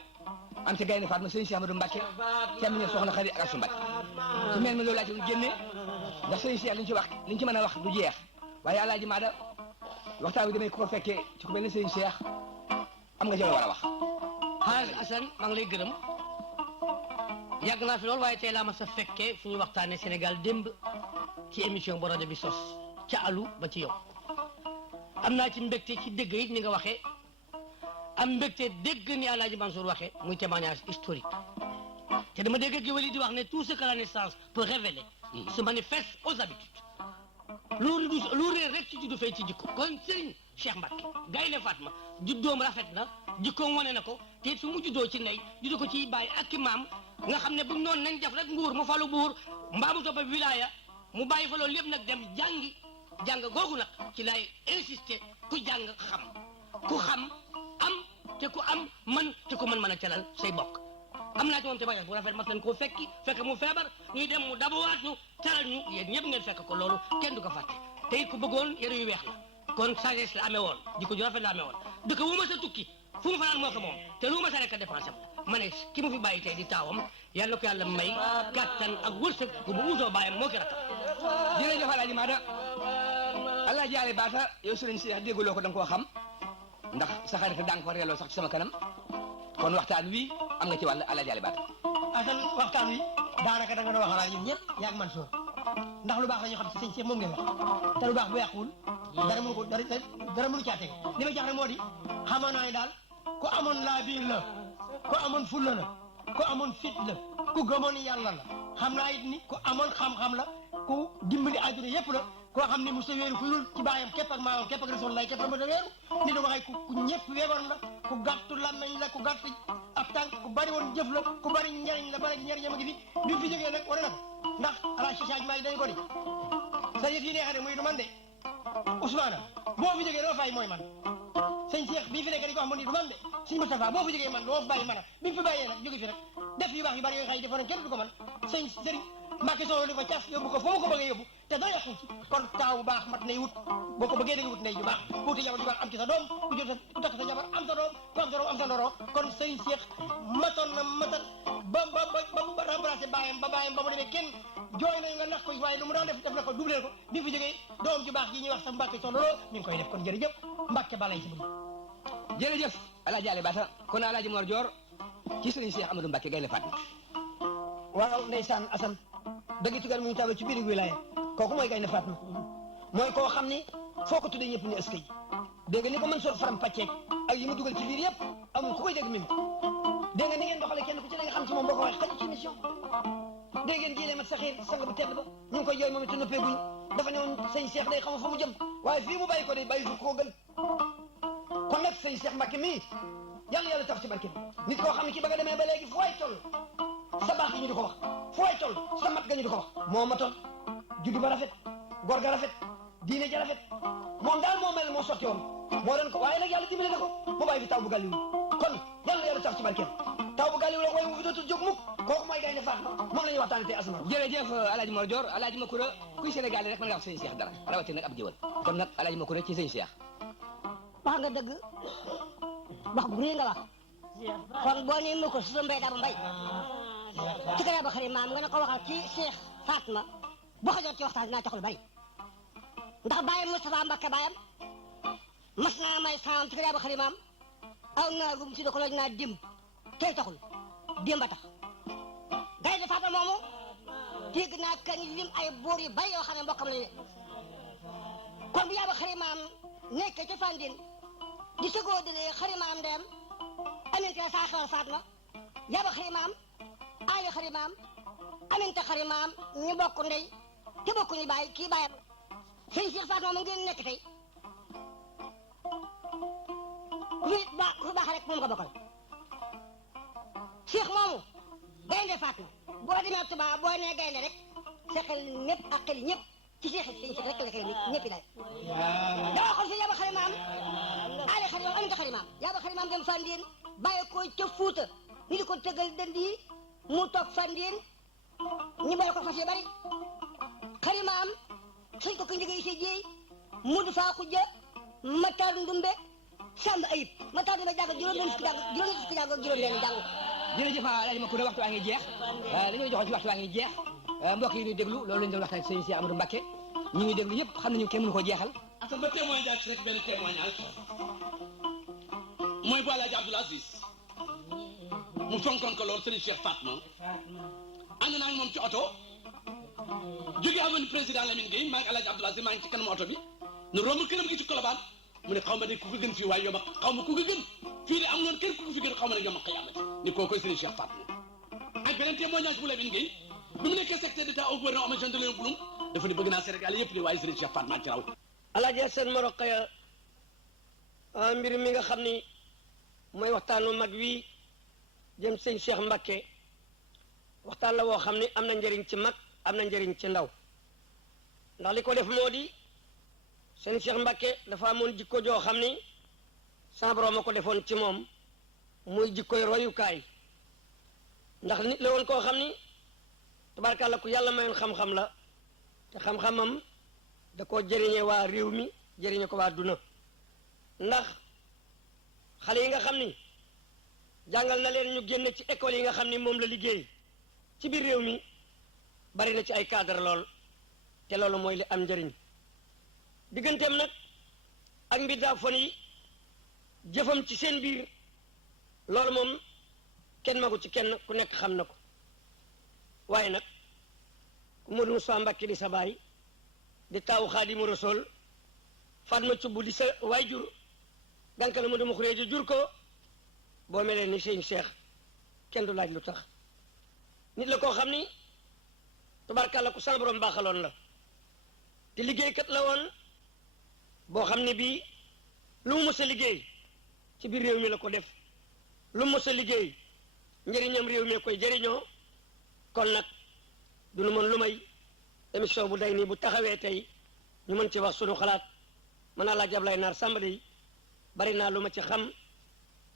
am ci Gaynde Fatma Sëriñ Cheikh Amadou Mbacke càmmiñ soxna Xadi ak Asu Mbacke su mel ma loolu laa ci génne ndax Sëriñ Cheikh liñ ci mën a wax du jeex waaye Alaaji Maada waxtaan bi damay ko fekkee ci ku mel ne Sëriñ Cheikh am nga jël war a wax. Haaj Assane maa ngi lay gërëm yàgg naa fi lool waaye tey laa ma sa fekkee fu ñuy waxtaanee Sénégal démb ci émission bu rajo bi sos ca alu ba ci yow am naa ci mbégte ci dégg it ni nga waxee am mbégte dégg ni Alaaji Mansour waxee muy témoignage historique te dama dégg géwél yi di wax ne tout ce que la naissance peut révéler se manifeste aux habitudes lu réer rek ci juddu fay ci jikko kon Serigne Cheikh Mbacke Gaynde Fatma juddoom rafet na jikkoom wane na ko te it fi mu juddoo ci ndey juddu ko ci bàyyi ak ki maam nga xam ne buñ noonu nañ def rek nguur mu falu buur mbaa mu toppa wilaya mu bàyyi fa loolu lépp nag dem jàng googu nag ci lay insister ku jàng xam am te ku am mën te ku mën a telal say bokk am naa ci moom témoignage bu rafet mas nañ koo fekk mu feebar ñuy dem mu dabawaat ñu teral ñu yéen ñëpp ngeen fekk ko loolu kenn du ko fàtte te it ku bëggoon yére yu weex la kon sagesse la amee woon jikko ju rafet la amee woon dëkk wu ma sa tukki fu mu fanaan moo ko moom te lu ma sa rek a dépensé ma ne ki mu fi bàyyi tey di taawam yàlla ko yàlla may kàttan ak wërsëg bu mu uusoo bàyyam moo ki rakam jërëjëf Alaaji Maada Alaaji Ale Baata yow Sëriñ Cheikh dégguloo ko da nga koo xam ndax sa xarit da nga ko reeloo sax ci sama kanam kon waxtaan wi am nga ci wàll Alaaji Ale Baata Assane waxtaan wi daanaka da nga doon waxalaat ñun ñëpp yaag Mansour ndax lu baax la ñu xam ci sëñ Cheikh moom ngeen wax te lu baax bu yàquwul dara mënu caa tege li ma jax rek moo di xamoon naa ne daal ku amoon laa biir la ku amoon fulla la ku amoon fit la ku gëmoon yàlla la xam naa it ni ku amoon xam-xam la ku dimbali àdduna yëpp la koo xam ne musta wéeru fu dul ci baayam képp ak maamam képp ak Rasul lay képp la mos a wéeru ni da waxee ku ñëpp weegoon la ku gàttu làmmeñ la ku gàtt ab tànk ku bari woon jëf la ku bari njariñ la bari njariñam a ngi fi bi fi jógee nag wane na ko ndax ala sisage maa ngi dañu ko di sa yëf yi neexee ne muy du man de Ousmane boo fi jógee doo fay mooy man sëñ Cheikh bii fi nekk di ko wax mu ni du man de sëñ Moustapha boo fi jógee man doo fi bàyyi man a bi mu fi bàyyee nag jóge fi rek def yu baax yu bari yooyu xëy defoon nañ kenn du ko man sëñ Serigne Mbacke Sow di ko cas yóbbu ko fu mu ko bëggee yóbbu te doo yàqu ci kon taaw bu baax mat nay wut boo ko bëggee da nga wut nay ju baax wuti jabar ju baax am ci sa doom ku jot ku takk sa jabar am sa doom ku am sa doom am sa ndoroo kon sëñ Cheikh matoon na matal ba mu remplacé bàyyam ba mu demee kenn jooy nañu nga nax ko waaye lu mu daan def na ko doublé ko bi mu fi jógee doom ju baax ji ñuy wax sa Mbacke Sow looloo mi ngi koy def kon jërëjëf Mbacke balay si bëgg jërëjëf Alaaji Ale Baata kon Alaaji Mor Dior ci Sëriñ Cheikh Amadou Mbacke Gaynde Fatma waaw ndeysaan Assane dëgg tugal mu ñu tabe ci biir wilaya kooku mooy Gaynde Fatma mooy koo xam ni foo ko tuddee ñëpp ni eskay dégg nga ni ko mën soor faram pàcceeg ak yi mu dugal ci biir yëpp amul ku koy dégg mim dégg nga ni ngeen doxale kenn ku ci la nga xam ci moom boo ko waxee xaju ci émission dégg ngeen jilee mat saxiir sang bu tedd ba ñu ngi koy jooy moom it noppeeguñ dafa ñëwoon sëñ Cheikh day xam fa mu jëm waaye fii mu bàyyi ko day bàyyi fi koo gën kon nag sëñ Cheikh Mbacke mii yàlla taf ci barke nit koo xam ne ki ba nga demee ba léegi fu waay toll sa baax gi ñu di ko wax fu waay toll sa mat ga ñu di ko wax moo matoon juddu ba rafet góor ga rafet diine ja rafet moom daal moo mel moo sotti woon moo doon ko waaye nag yàlla dimbale na ko mu bàyyi fi taw bu gàlliwul kon yàlla taf ci barke taw bu gàlliwul ak waaye mu fi dootul jóg mukk kooku mooy Gaynde Fatma moom la ñuy waxtaane tey asma jërëjëf Alaaji Mor Dior Alaaji Makura kuy Sénégal rek mën nga wax sëñ Cheikh dara rawati nag ab jëwal kon nag Alaaji Makura ci sëñ Cheikh wax nga dëgg wax bu rëy nga wax kon boo nee mu ko su sa mbay daa ba mbay ci kër ba xëy maam nga ne ko waxal ci Cheikh Fatma boo xajoon ci waxtaan dinaa tax lu bari ndax bàyyi Moustapha Mbacke bàyyam mas naa may saam ci kër ba xëy maam aw naa gum ci da ko looj naa dimb tey taxul démb a tax Gaynde Fatma moomu dégg naa kañ lim ay buur yu bari yoo xam ne mbokkam lañu kon bu yaaba xarimaam nekk ca Fandine di sëgoo dine xarimaam dem aminte saa xewar Fatma yaaba xarimaam aayo xarimaam aminte xarimaam ñu bokk ndey te bokkuñu baay kii baayam sëñ Cheikh Fatma mu ngeen nekk tey ku baax rek moom nga bokkal Cheikh moomu gaynde Fatma boo demee Tuubaa boo nee gaynde rek sa xel ñëpp ak xel ñëpp ci Cheikh sëñ Cheikh rek la xel ñëpp daal daa xool si yaaba xarimaam aale xarimaam aminte xarimaam yaaba xarimaam dem Fandine bàyyi ko ca Fuuta ñu di ko tëggal dënd yi mu toog Fandine ñu boole ko fas yu bari xarimaam suñ ko njëge yi si jéey mudu faa xujja Matar Ndumbe Samba Ayib Matar Ndumbe jàng juróom fukki jàng ak juróom-benn jàng jërëjëf Alaaji Makounda waxtu waa ngi jeex dañoo joxoon ci waxtu waa ngi jeex mbokk yi ñuy déglu loolu lañu doon waxtaan sëñ Cheikh Amadou Mbacké ñi ngi déglu yëpp xam nañu kenn mënu ko jeexal asa ba témoignage rek benn témoignage mooy bu Alaaji Abdoul Aziz mu fonkoon ko loolu sëriñ Cheikh Fatma ànd naa ak moom ci oto jóge avenue président Lamine Gueye maa ngi Alaaji Abdoul Aziz maa ngi ci kanamu oto bi nu romb këram gi ci Colobane mu ne xaw ma de ku ko gën fii waaye yoma xaw ma ku ko gën fii de amuloon kër ku ko fi gën xaw ma ne yoma xiyaamati ni koo koy sëriñ Cheikh Fatma ak beneen témoignage bu Lamine Gueye bi mu nekkee secrétaire d'État au gouvernement Omar Jean de Leon Blum dafa ne bëgg naa Sénégal yëpp de waaye sëriñ Cheikh Fatma ci raw Alaaji Seen Maroqaya mbir mi nga xam ni mooy waxtaanu mag wi jëm sëñ Cheikh Mbacké waxtaan la woo xam ni am na njëriñ ci mag am na njëriñ ci ndaw ndax li ko def moo di sëñ Cheikh Mbacké dafa amoon jikko joo xam ni sa borom a ko defoon ci moom muy jikkoy royukaay ndax nit la woon koo xam ni tabarkàlla ku yàlla mayoon xam-xam la te xam-xamam da koo jëriñee waa réew mi jëriñe ko waa duna ndax xale yi nga xam ni jàngal na leen ñu génn ci école yi nga xam ni moom la liggéey ci biir réew mi bari na ci ay cadre lool te loolu mooy li am njëriñ digganteem nag ak mbiddaa fon yi jëfam ci seen biir loolu moom kenn magu ci kenn ku nekk xam na ko waaye nag ku Modou Moussa Mbacké di sa baay di taawu Xaadimu Rasuul Fatma Cubb di sa waayjur gànkal Modou Muxuree ji jur ko boo melee ni sëñ Cheikh kenn du laaj lu tax nit la koo xam ni tubarkàlla ku sa borom baaxaloon la te liggéeykat la woon boo xam ne bii lu mu mës a liggéey ci biir réew mi la ko def lu mu mës a liggéey njëriñam réew mi koy jëriñoo kon nag du nu mën lu may émission bu day nii bu taxawee tey ñu mën ci wax sunu xalaat mën naa laa jablay naar sàmbade yi bari naa lu ma ci xam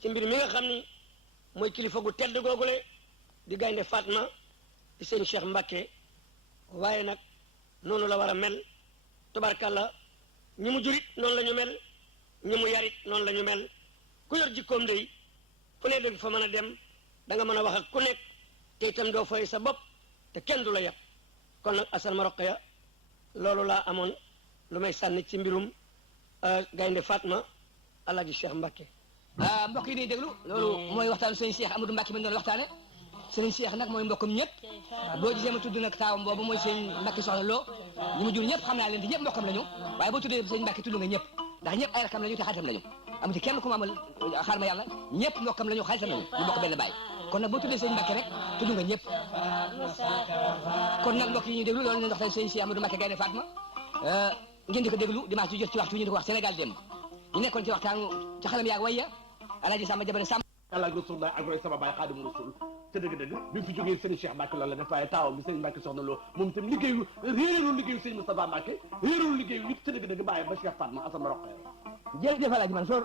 ci mbir mi nga xam ni mooy kilifa gu tedd googule di gaynde Fatma di sëñ Cheikh Mbacké waaye nag noonu la war a mel tubarkalla ñi mu jurit noonu la ñu mel ñi mu yarit noonu la ñu mel ku yor jikkoom day fu ne dëgg fa mën a dem da nga mën a wax ak ku nekk te itam doo fay sa bopp te kenn du la yàq kon nag Assane Maroqaya loolu laa amoon lu may sànni ci mbirum gaynde Fatma Alaaji Cheikh Mbacké mbokk yi ñuy déglu loolu mooy waxtaanu sëñ Cheikh Amadou Mbacké mi doon waxtaane sëñ Cheikh nag mooy mbokkam ñëpp boo gisee ma tudd nag taawam boobu mooy sëñ Mbacké Soxna Lo ñi mu jur ñëpp xam naa leen di ñëpp mbokkam lañu waaye boo tuddee sëñ Mbacké tudd nga ñëpp ndax ñëpp ay rakam lañu te xaritam lañu amu ci kenn ku ma amal xaar ma yàlla ñëpp mbokkam lañu xaritam lañu ñu bokk benn baay kon nag boo tuddee sëñ Mbacké rek tudd nga ñëpp kon nag mbokk yi ñuy déglu loolu leen waxtaan sëñ Cheikh Amadou Mbacké Gaynde Fatma ngeen di ko déglu dimanche du jot ci waxtu ñu di ko wax Sénégal démb ñu nekkoon ci waxtaan ci xalam yaag wayya Alaaji Samba Jabare Samba yàlla Rasulullah ak roy sama baay Xaadimu Rasuul te dëgg-dëgg bi mu fi jógee sëñ Cheikh Mbacké loolu la def waaye taawam bi sëñ Mbacké Soxna Lo moom itam liggéeyu réerul liggéeyu sëñ Moustapha Mbacké réerul liggéeyu nit te dëgg-dëgg bàyyi ba Cheikh Fatma Assane Maroqaya jërëjëf Alaaji Mansour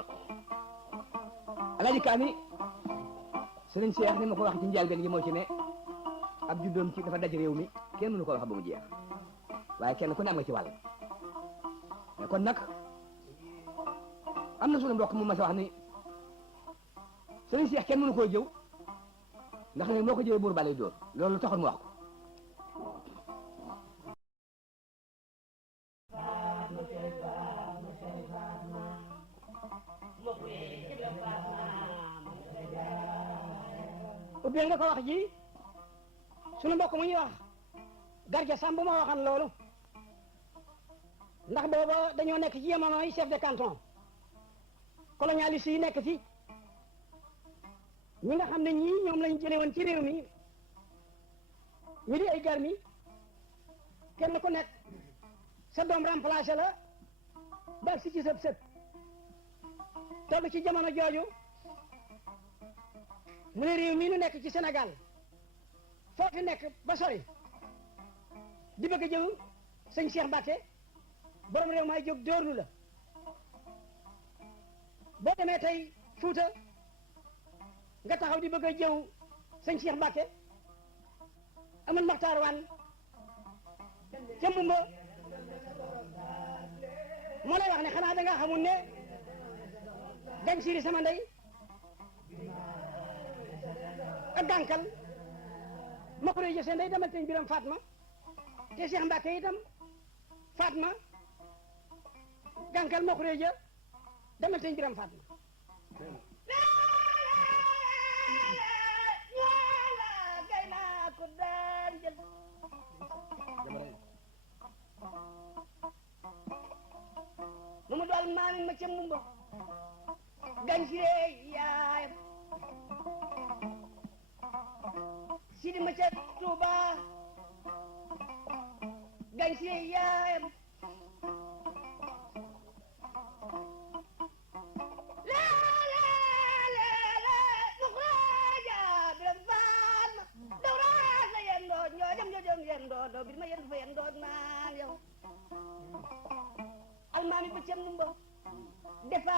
Alaaji Kaani sëriñ Cheikh ni ma ko wax ci njëlbeen gi moo ci ne ab juddoom ci dafa daj réew mi kenn mënu ko wax ba mu jeex waaye kenn ku ne am nga ci wàll kon nag am na sunu mbokk mu ma sa wax ni sëriñ Cheikh kenn mënu koo jëw ndax nag moo ko jëwee buur balay dóor loolu taxoon mu wax ko ubbeel nga ko wax ji sunu mbokk mu ñuy wax Garga Samb ma waxan loolu ndax booba dañoo nekk ci jamonoy chef de canton colonialiste yi nekk fi ñi nga xam ne ñii ñoom lañ jële woon ci réew mi ñu di ay garmi kenn ku nekk sa doom remplacé la ba si ci sëb sëb toll ci jamono jooju mu ne réew mii nu nekk ci Sénégal foo fi nekk ba sori di bëgg a jëw sëñ Cheikh Mbacké borom réew maay jóg dóorlu la boo demee tey Fuuta nga taxaw di bëgg a jëw sëñ Cheikh Mbacké amul Maxtaar Waan ca Mbumba moo lay wax ne xanaa da nga xamul ne gañ siri sama ndey ak gànkal ma ko rëy jësee ndey demal teñ biram Fatma te Cheikh Mbacké itam Fatma gànkal ma ko rëy jë demal teñ biram Fatma Mamadou Almaamin ma ca Mbumba gañ siree yaayam Sidi ma ca Tuuba gañ siree yaayam do bir ma yendu fa yendoo naan yow almaami ba ca Mbumba defa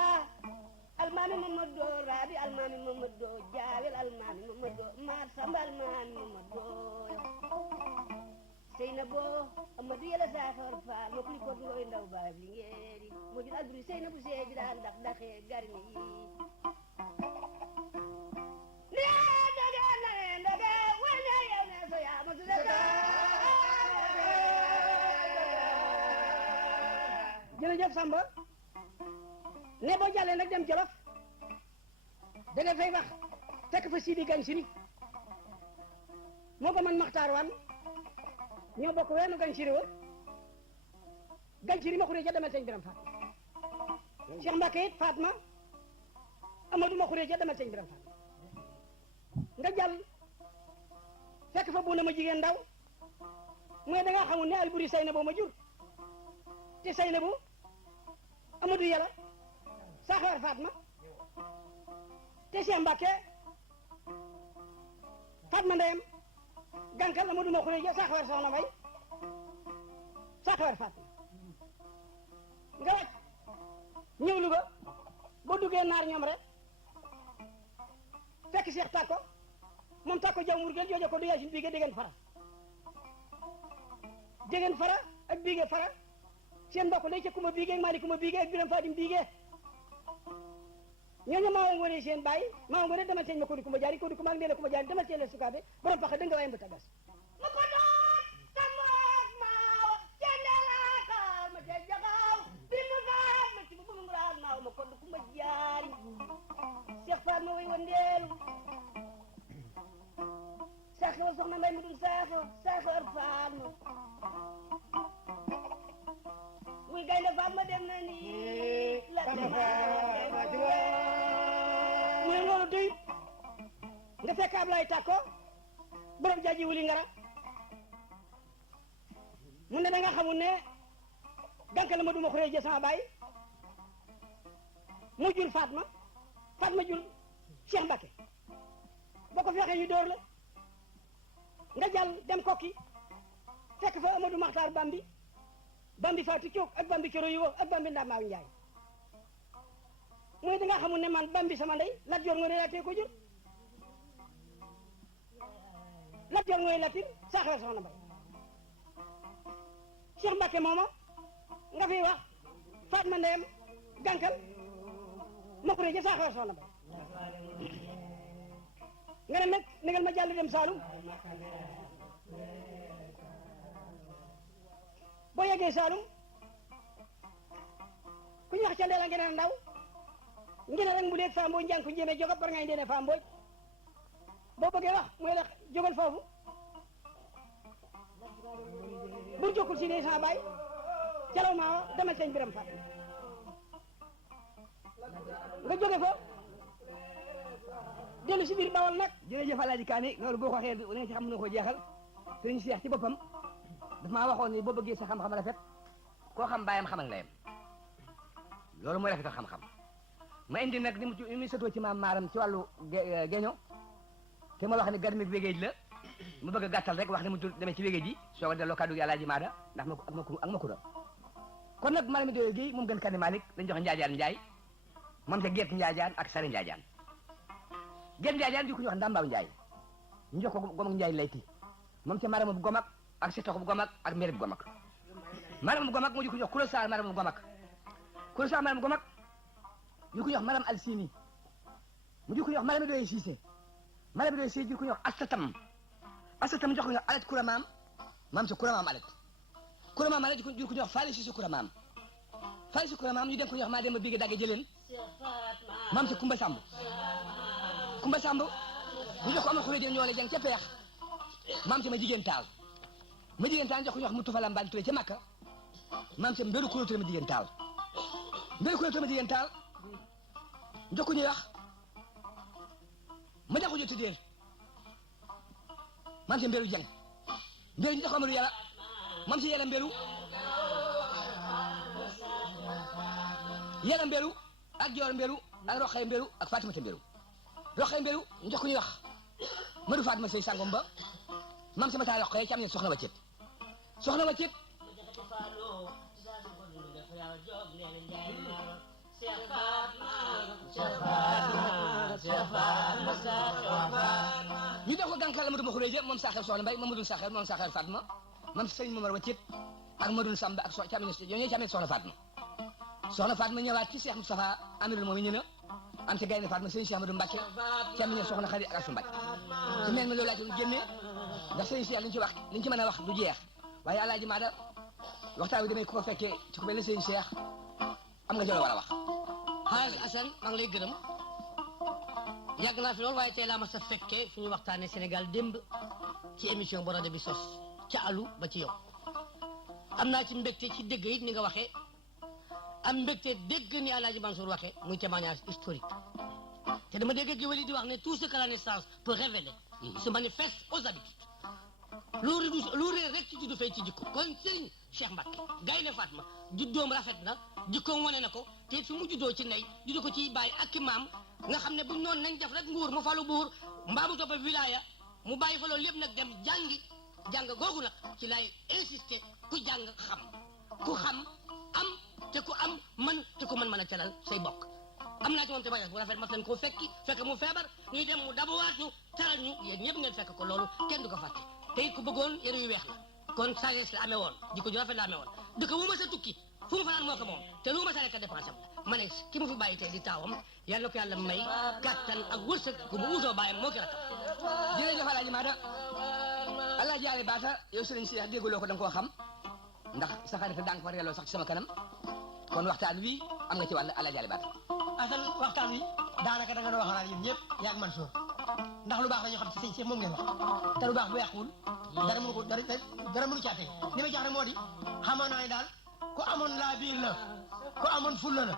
almaami Mamadou Rabi almaami Mamadou Jaawel almaami Mamadou Mar Samba almaami Mamadou yow Seynabou Amadou yàlla saafar faal ma kuli ko ngoy ndaw baab li ngeeri moo jur alburi Seynabou see bi daan ndax daxee garmi jërëjëf Samba ne boo jàllee nag dem Jolof da nga fay wax fekk fa Sidi gañ siri moo ko man Maxtaar Waan ñoo bokk weenu gañ siri wa gañ siri ma xuree ja demal teñ biram Fatma Cheikh Mbacké it Fatma Amadou ma xuree ja demal teñ biram Fatma nga jàll fekk fa buuna ma jigéen ndaw mooy da nga xamul ne Alburi Seynabou ma jur te Seynabou Amadou yàlla Saxeer Fatma te Cheikh Mbacké Fatma ndeyam gànkal Amadou ma xuree ja Saxeer soxna Mbay Saxeer Fatma nga wàcc ñëw Louga boo duggee naar ñoom rek fekk Cheikh Takko moom Takko jaw murgel joojo ko du Yaasin biige dégeen fara ak biige fara seen mbokk lay ca Kumba biige ak Mali Kumba biige ak Biram Fadim biige ñooñu maa ngoone seen bàyyi maa ngoone demal seen ma ko di Kumba jaari ko di Kumba ak Ndéla Kumba jaari demal seen la sukaabe borom paxa dënga waaye mbëta gas ma ko doon tamoot maaw cendelakal ma ca jaxaaw bi mu faam ma ci bu mu raag maaw ma ko di Kumba jaari Cheikh Fall ma way wandeelu Saxew soxna Mbay mu dul Saxew Fall ma muy gaynde Fatma dem na nii la muy loolu doy nga fekk Ablaye Takko borom jaaji wuli ngara mu ne da nga xamul ne gànkal ma duma xuree sama baay mu jur Fatma jur Cheikh Mbacké boo ko fexee ñu door la nga jàll dem Kokki fekk fa Amadou Maxtaar Bambi Fatou Thiok ak Bambi Coro Yo ak Bambi Ndamaaw Njaay mooy da nga xamul ne man Bambi sama ndey Lat Joor Ngoone Latiir ko jur Lat Joor Ngoone Latiir Saxeer soxna Mbay Cheikh Mbacké mooma nga fiy wax Fatma ndeyam gànkal ma xuree ja Saxeer soxna Mbay nga ne nag negal ma jàll dem Saalum boo yeggee Saalum ku ñu wax ca Ndéla ngeen ndaw ngeen rek mu leeg Faa Mbooj njàng ko njéemee jogat bar ngay ndéene Faa Mbooj boo bëggee wax mooy la jógal foofu bur jokkul si ne sa baay calaw ma demal sëñ Biram Faat nga jóge fa dellu si biir Bawol nag. jërëjëf Alaaji Kaani loolu boo ko waxee ne ci xam na ko jeexal sëriñ Cheikh ci boppam daf maa waxoon ni boo bëggee sa xam-xam rafet koo xam bàyyam xamal ndeyam loolu mooy rafetal xam-xam ma indi nag ni mu sëtoo ci maam maaram ci wàllu geño te ma wax ne garmi wégéej la ma bëgg a gàttal rek wax ne mu demee ci wégéej yi soo ko delloo kàddu gi Alaaji Maada ndax ma ko doon kon nag maram doyo gi moom gën Kani Malick lañ joxe Njaajaan Njaay moom ca Geet Njaajaan ak Sare Njaajaan Geet Njaajaan di ko ñu wax Ndambaaw Njaay ñu jox ko Gomak Njaay layti moom ca maramab Gomak ak setoxub Gomak ak mérib Gomak maramab Gomak mu di ko jox Kuro Saar maramab Gomak Kuro Saar maramab Gomak ñu ko jox maram Alsini mu di ko jox maram doyo Siise maram doyo Siise di ko jox Astatam jox ko jox alet Kura maam sa Kura maam alet Kura maam alet di ko jox Faali Siise Kura maam Faali Siise Kura maam ñu dem ko jox maa dem ba bigi dagge jëleen maam sa Kumba Samb ñu jox ko amal xule ñoo le jàng ca peex maam ca ma jigéen taal jox ko ñu wax mu tufala mbaan Ture ca Makka maam ca mbéru Kuro Ture ma jigéen taal jox ko ñuy wax ma jaxu joti déer maam ca mbéru jàng mbéru ñu jox ko Amadou Yàlla maam ca Yàlla mbéru ak Joor mbéru ak Roxay mbéru ak Fatimata mbéru Roxay mbéru ñu jox ko ñuy wax Madu Faatma Sey sangom ba maam sama taa Roxay ci am ne soxna wa cit ñu def ko gànkal Amadou Maxureja moom Saxeer Soxna Mbay Mamadou Saxeer moom Saxeer Fatma maam sëñ Momar wa cit ak Madoun Samba ak ñooñu ci am ne soxna Fatma ñëwaat ci Cheikh Moustapha Amirul moom ñu ne am ci Gaynde Fatma sëñ Cheikh Amadou Mbacke ci am ne soxna Xadi ak Asu Mbacke su mel ma loolu laa ci génne ndax sëñ Cheikh liñ ci mën a wax du jeex waaye Alaaji Maada waxtaan wi demee ku ko fekkee ci ku mel ne sëñ Cheikh am nga jël war a wax. Xaaj Assane maa ngi lay gërëm yàgg naa fi loolu waaye tey laa ma sa fekkee fu ñu waxtaanee Sénégal démb ci émission bu rajo bi sos ca alu ba ci yow am naa ci mbégte ci dégg it ni nga waxee am mbégte dégg ni Alaaji Mansour waxee muy témoignage historique te dama dégg géwél yi di wax ne tout ce que la naissance peut révéler se manifeste aux habitudes lu réer rek ci juddu fay ci jikko kon Serigne Cheikh Mbacke Gaynde Fatma juddoom rafet na jikkoom wane na ko te fi mu juddoo ci ndey juddu ko ci bàyyi ak ki maam nga xam ne buñ noonu nañ def rek nguur mu falu buur mbaa mu toppa wilaya mu bàyyi fa loolu lépp nag dem jàng googu nag ci lay insister ku jàng xam ku xam am te ku am mën te ku mën a calal say bokk am naa ci moom te bañas bu rafet mas nañ koo fekk mu feebar ñuy dem mu dabuwaat ñu teral ñu yéen ñëpp ngeen fekk ko loolu kenn du ko fàtte te it ku bëggoon yére yu weex la kon sagesse la amee woon jikko ju rafet la amee woon dëkk wu ma sa tukki fu mu fanaan moo ko moom te lu ma sa rekk dépense am ma ne ki mu fi bàyyi tey di taawam yàlla ko yàlla may kattan ak wërsëg ku mu uusoo bàyyam moo ki rakam jërëjëf Alaaji Maada Alaaji Ali Baata yow sëriñ si dégguloo ko da nga koo xam ndax sa xarit da nga ko reeloo sax ci sama kanam kon waxtaan wi am nga ci wàll Alaaji Ali Baata Assane waxtaan wi daanaka da nga doon waxalaat yéen ñëpp yaa ak Mansour ndax lu baax la ñu xam ci sëñ Cheikh moom ngeen wax te lu baax bu yàquwul dara mënu caa tey li ma jax ne moo di xamoon naa ne daal ku amoon laa biir la ku amoon fulla la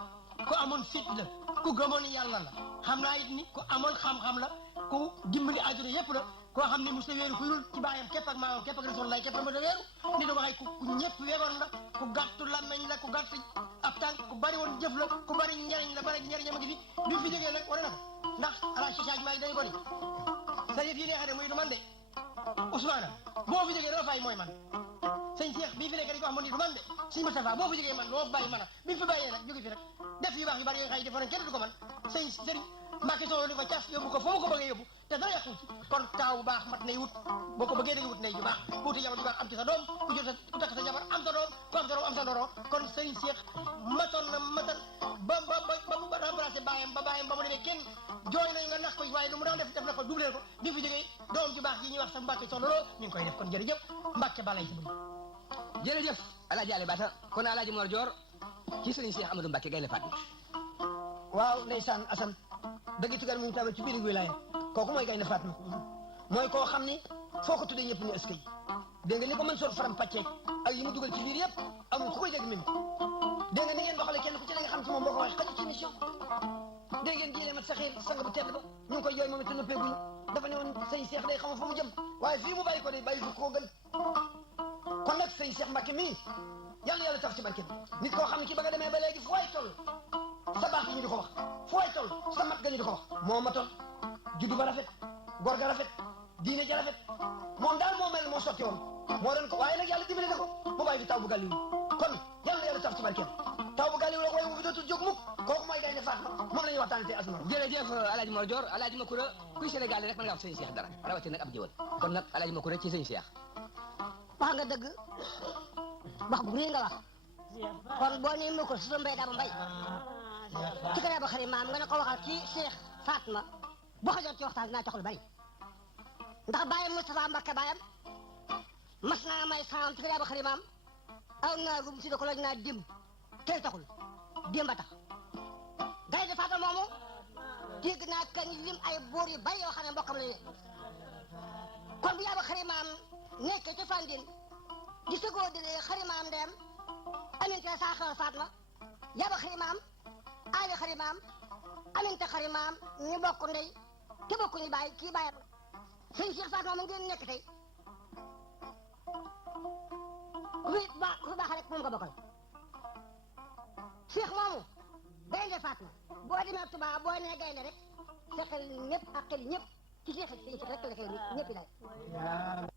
ku amoon fit la ku gëmoon yàlla la xam naa it ni ku amoon xam-xam la ku dimbali àdduna yëpp la koo xam ne mos a wéeru ku dul ci baayam képp ak maamam képp ak Rasulullah képp ma da wéeru ni da waxee ku ñëpp weeroon la ku gàttu làmmeñ la ku gàtt ab tànk ku bari woon jëf la ku bari njariñ la bari njariñam a ngi fi bi fi jógee nag wane na ko ndax ala sisage maa ngi dañu ko ni sa yëf yi neexee ne muy du man de Ousmane boo fi jógee doo fay mooy man sëñ Cheikh bii fi nekk dañ ko wax man ni du man de sëñ Moustapha boo fi jógee man doo bàyyi man a bi fi bàyyee nag jóge fi rek def yu baax yu bari yooyu xëy defoon kenn du ko man sëñ Mbacke Sow di ko cas yóbbu ko foo mu ko bëggee yóbbu te dara yàqu ci kon taaw bu baax mat nay wut boo ko bëggee da nga wut nay ju baax wuti jabar ju baax am ci sa doom ku jot ku takk sa jabar am sa doom ku am sa doom am sa ndoro kon sëñ Cheikh matoon na matal ba remplacé baayam ba mu demee kenn jooy nañu nga nax ko waaye lu mu daan def na ko doublé ko bi fi jógee doom ju baax ji ñuy wax sa Mbacke Sow looloo mi ngi koy def kon jërëjëf Mbacke balay si bëri jërëjëf Alaaji Ali Baata kon Alaaji Mor Dior ci sëriñ Cheikh Amadou Mbacke Gaynde Fatma waaw ndeysaan Assane dëgg tugal mu tabal ci biir wilaya kooku mooy Gaynde Fatma mooy koo xam ni foo ko tuddee ñëpp ni est-ce que dégg nga li ko mën soor faram pàccee ak yi mu dugal ci biir yëpp amul ku koy dégg même dégg nga ni ngeen doxalee kenn ku ci ne nga xam ci moom boo ko waxee xaju ci émission dégg ngeen jëlee mat saxiir sang bu tedd ba ñu ngi koy jooy moom it noppeeguñu dafa ne woon sëñ Cheikh day xama fa mu jëm waaye fii mu bàyyi ko day bàyyi fi koo gën kon nag sëñ Cheikh Mbacke mii yàlla yàlla taf ci barke bi nit koo xam ne ki ba nga demee ba léegi fu waay toll sa baax ñu di ko wax fu waay toll sa mat ga ñu di ko wax moo matoon juddu ba rafet góor ga rafet diine ja rafet moom daal moo mel moo sotti woon moo doon ko waaye nag yàlla dimbali na ko mu bàyyi fi taw bu gàlliwu kon yàlla yàlla taf ci barkeem taw bu gàlliwu la waaye mu fi dootul jóg mukk kooku mooy Gaynde Fatma moom la ñuy waxtaane tey asmaro jërëjëf Alaaji Mor Dior Alaaji Makura kuy Sénégal rek mën nga wax sëñ Cheikh dara rawatina nag ab jëwal kon nag Alaaji Makura ci sëñ Cheikh wax nga dëgg wax bu nii nga wax kon boo nee Makura su mbay daa ba mbay ci kër ba xarit maam nga ne ko waxal ci Cheikh Fatma boo xajoon ci waxtaan dinaa taxul bari ndax bàyyam Moustapha Mbacke bàyyam mas naa may saam ci kër ba xarit maam aw naa gum si da ko laaj naa démb tey taxul démb a tax Gaynde Fatma moomu dégg naa kañ lim ay boor yu bari yoo xam ne mbokkam lañu kon bu yaaba xarit maam nekk ci Fandine di sëgoo di xarit maam ndeyam aminte saa xewal Fatma yaaba xarit maam aali xarit maam aminte xarit maam ñu bokk ndey te bokkuñu bàyyi kii bàyyam sëñ Cheikh Fatma mu ngeen nekk tey ku baax rek moom nga bokkal Cheikh moomu Gaynde Fatma boo demee Touba boo nee gaynde rek sa xel ñëpp ak xel ñëpp ci Cheikh sëñ Cheikh rek la xel ñëpp daal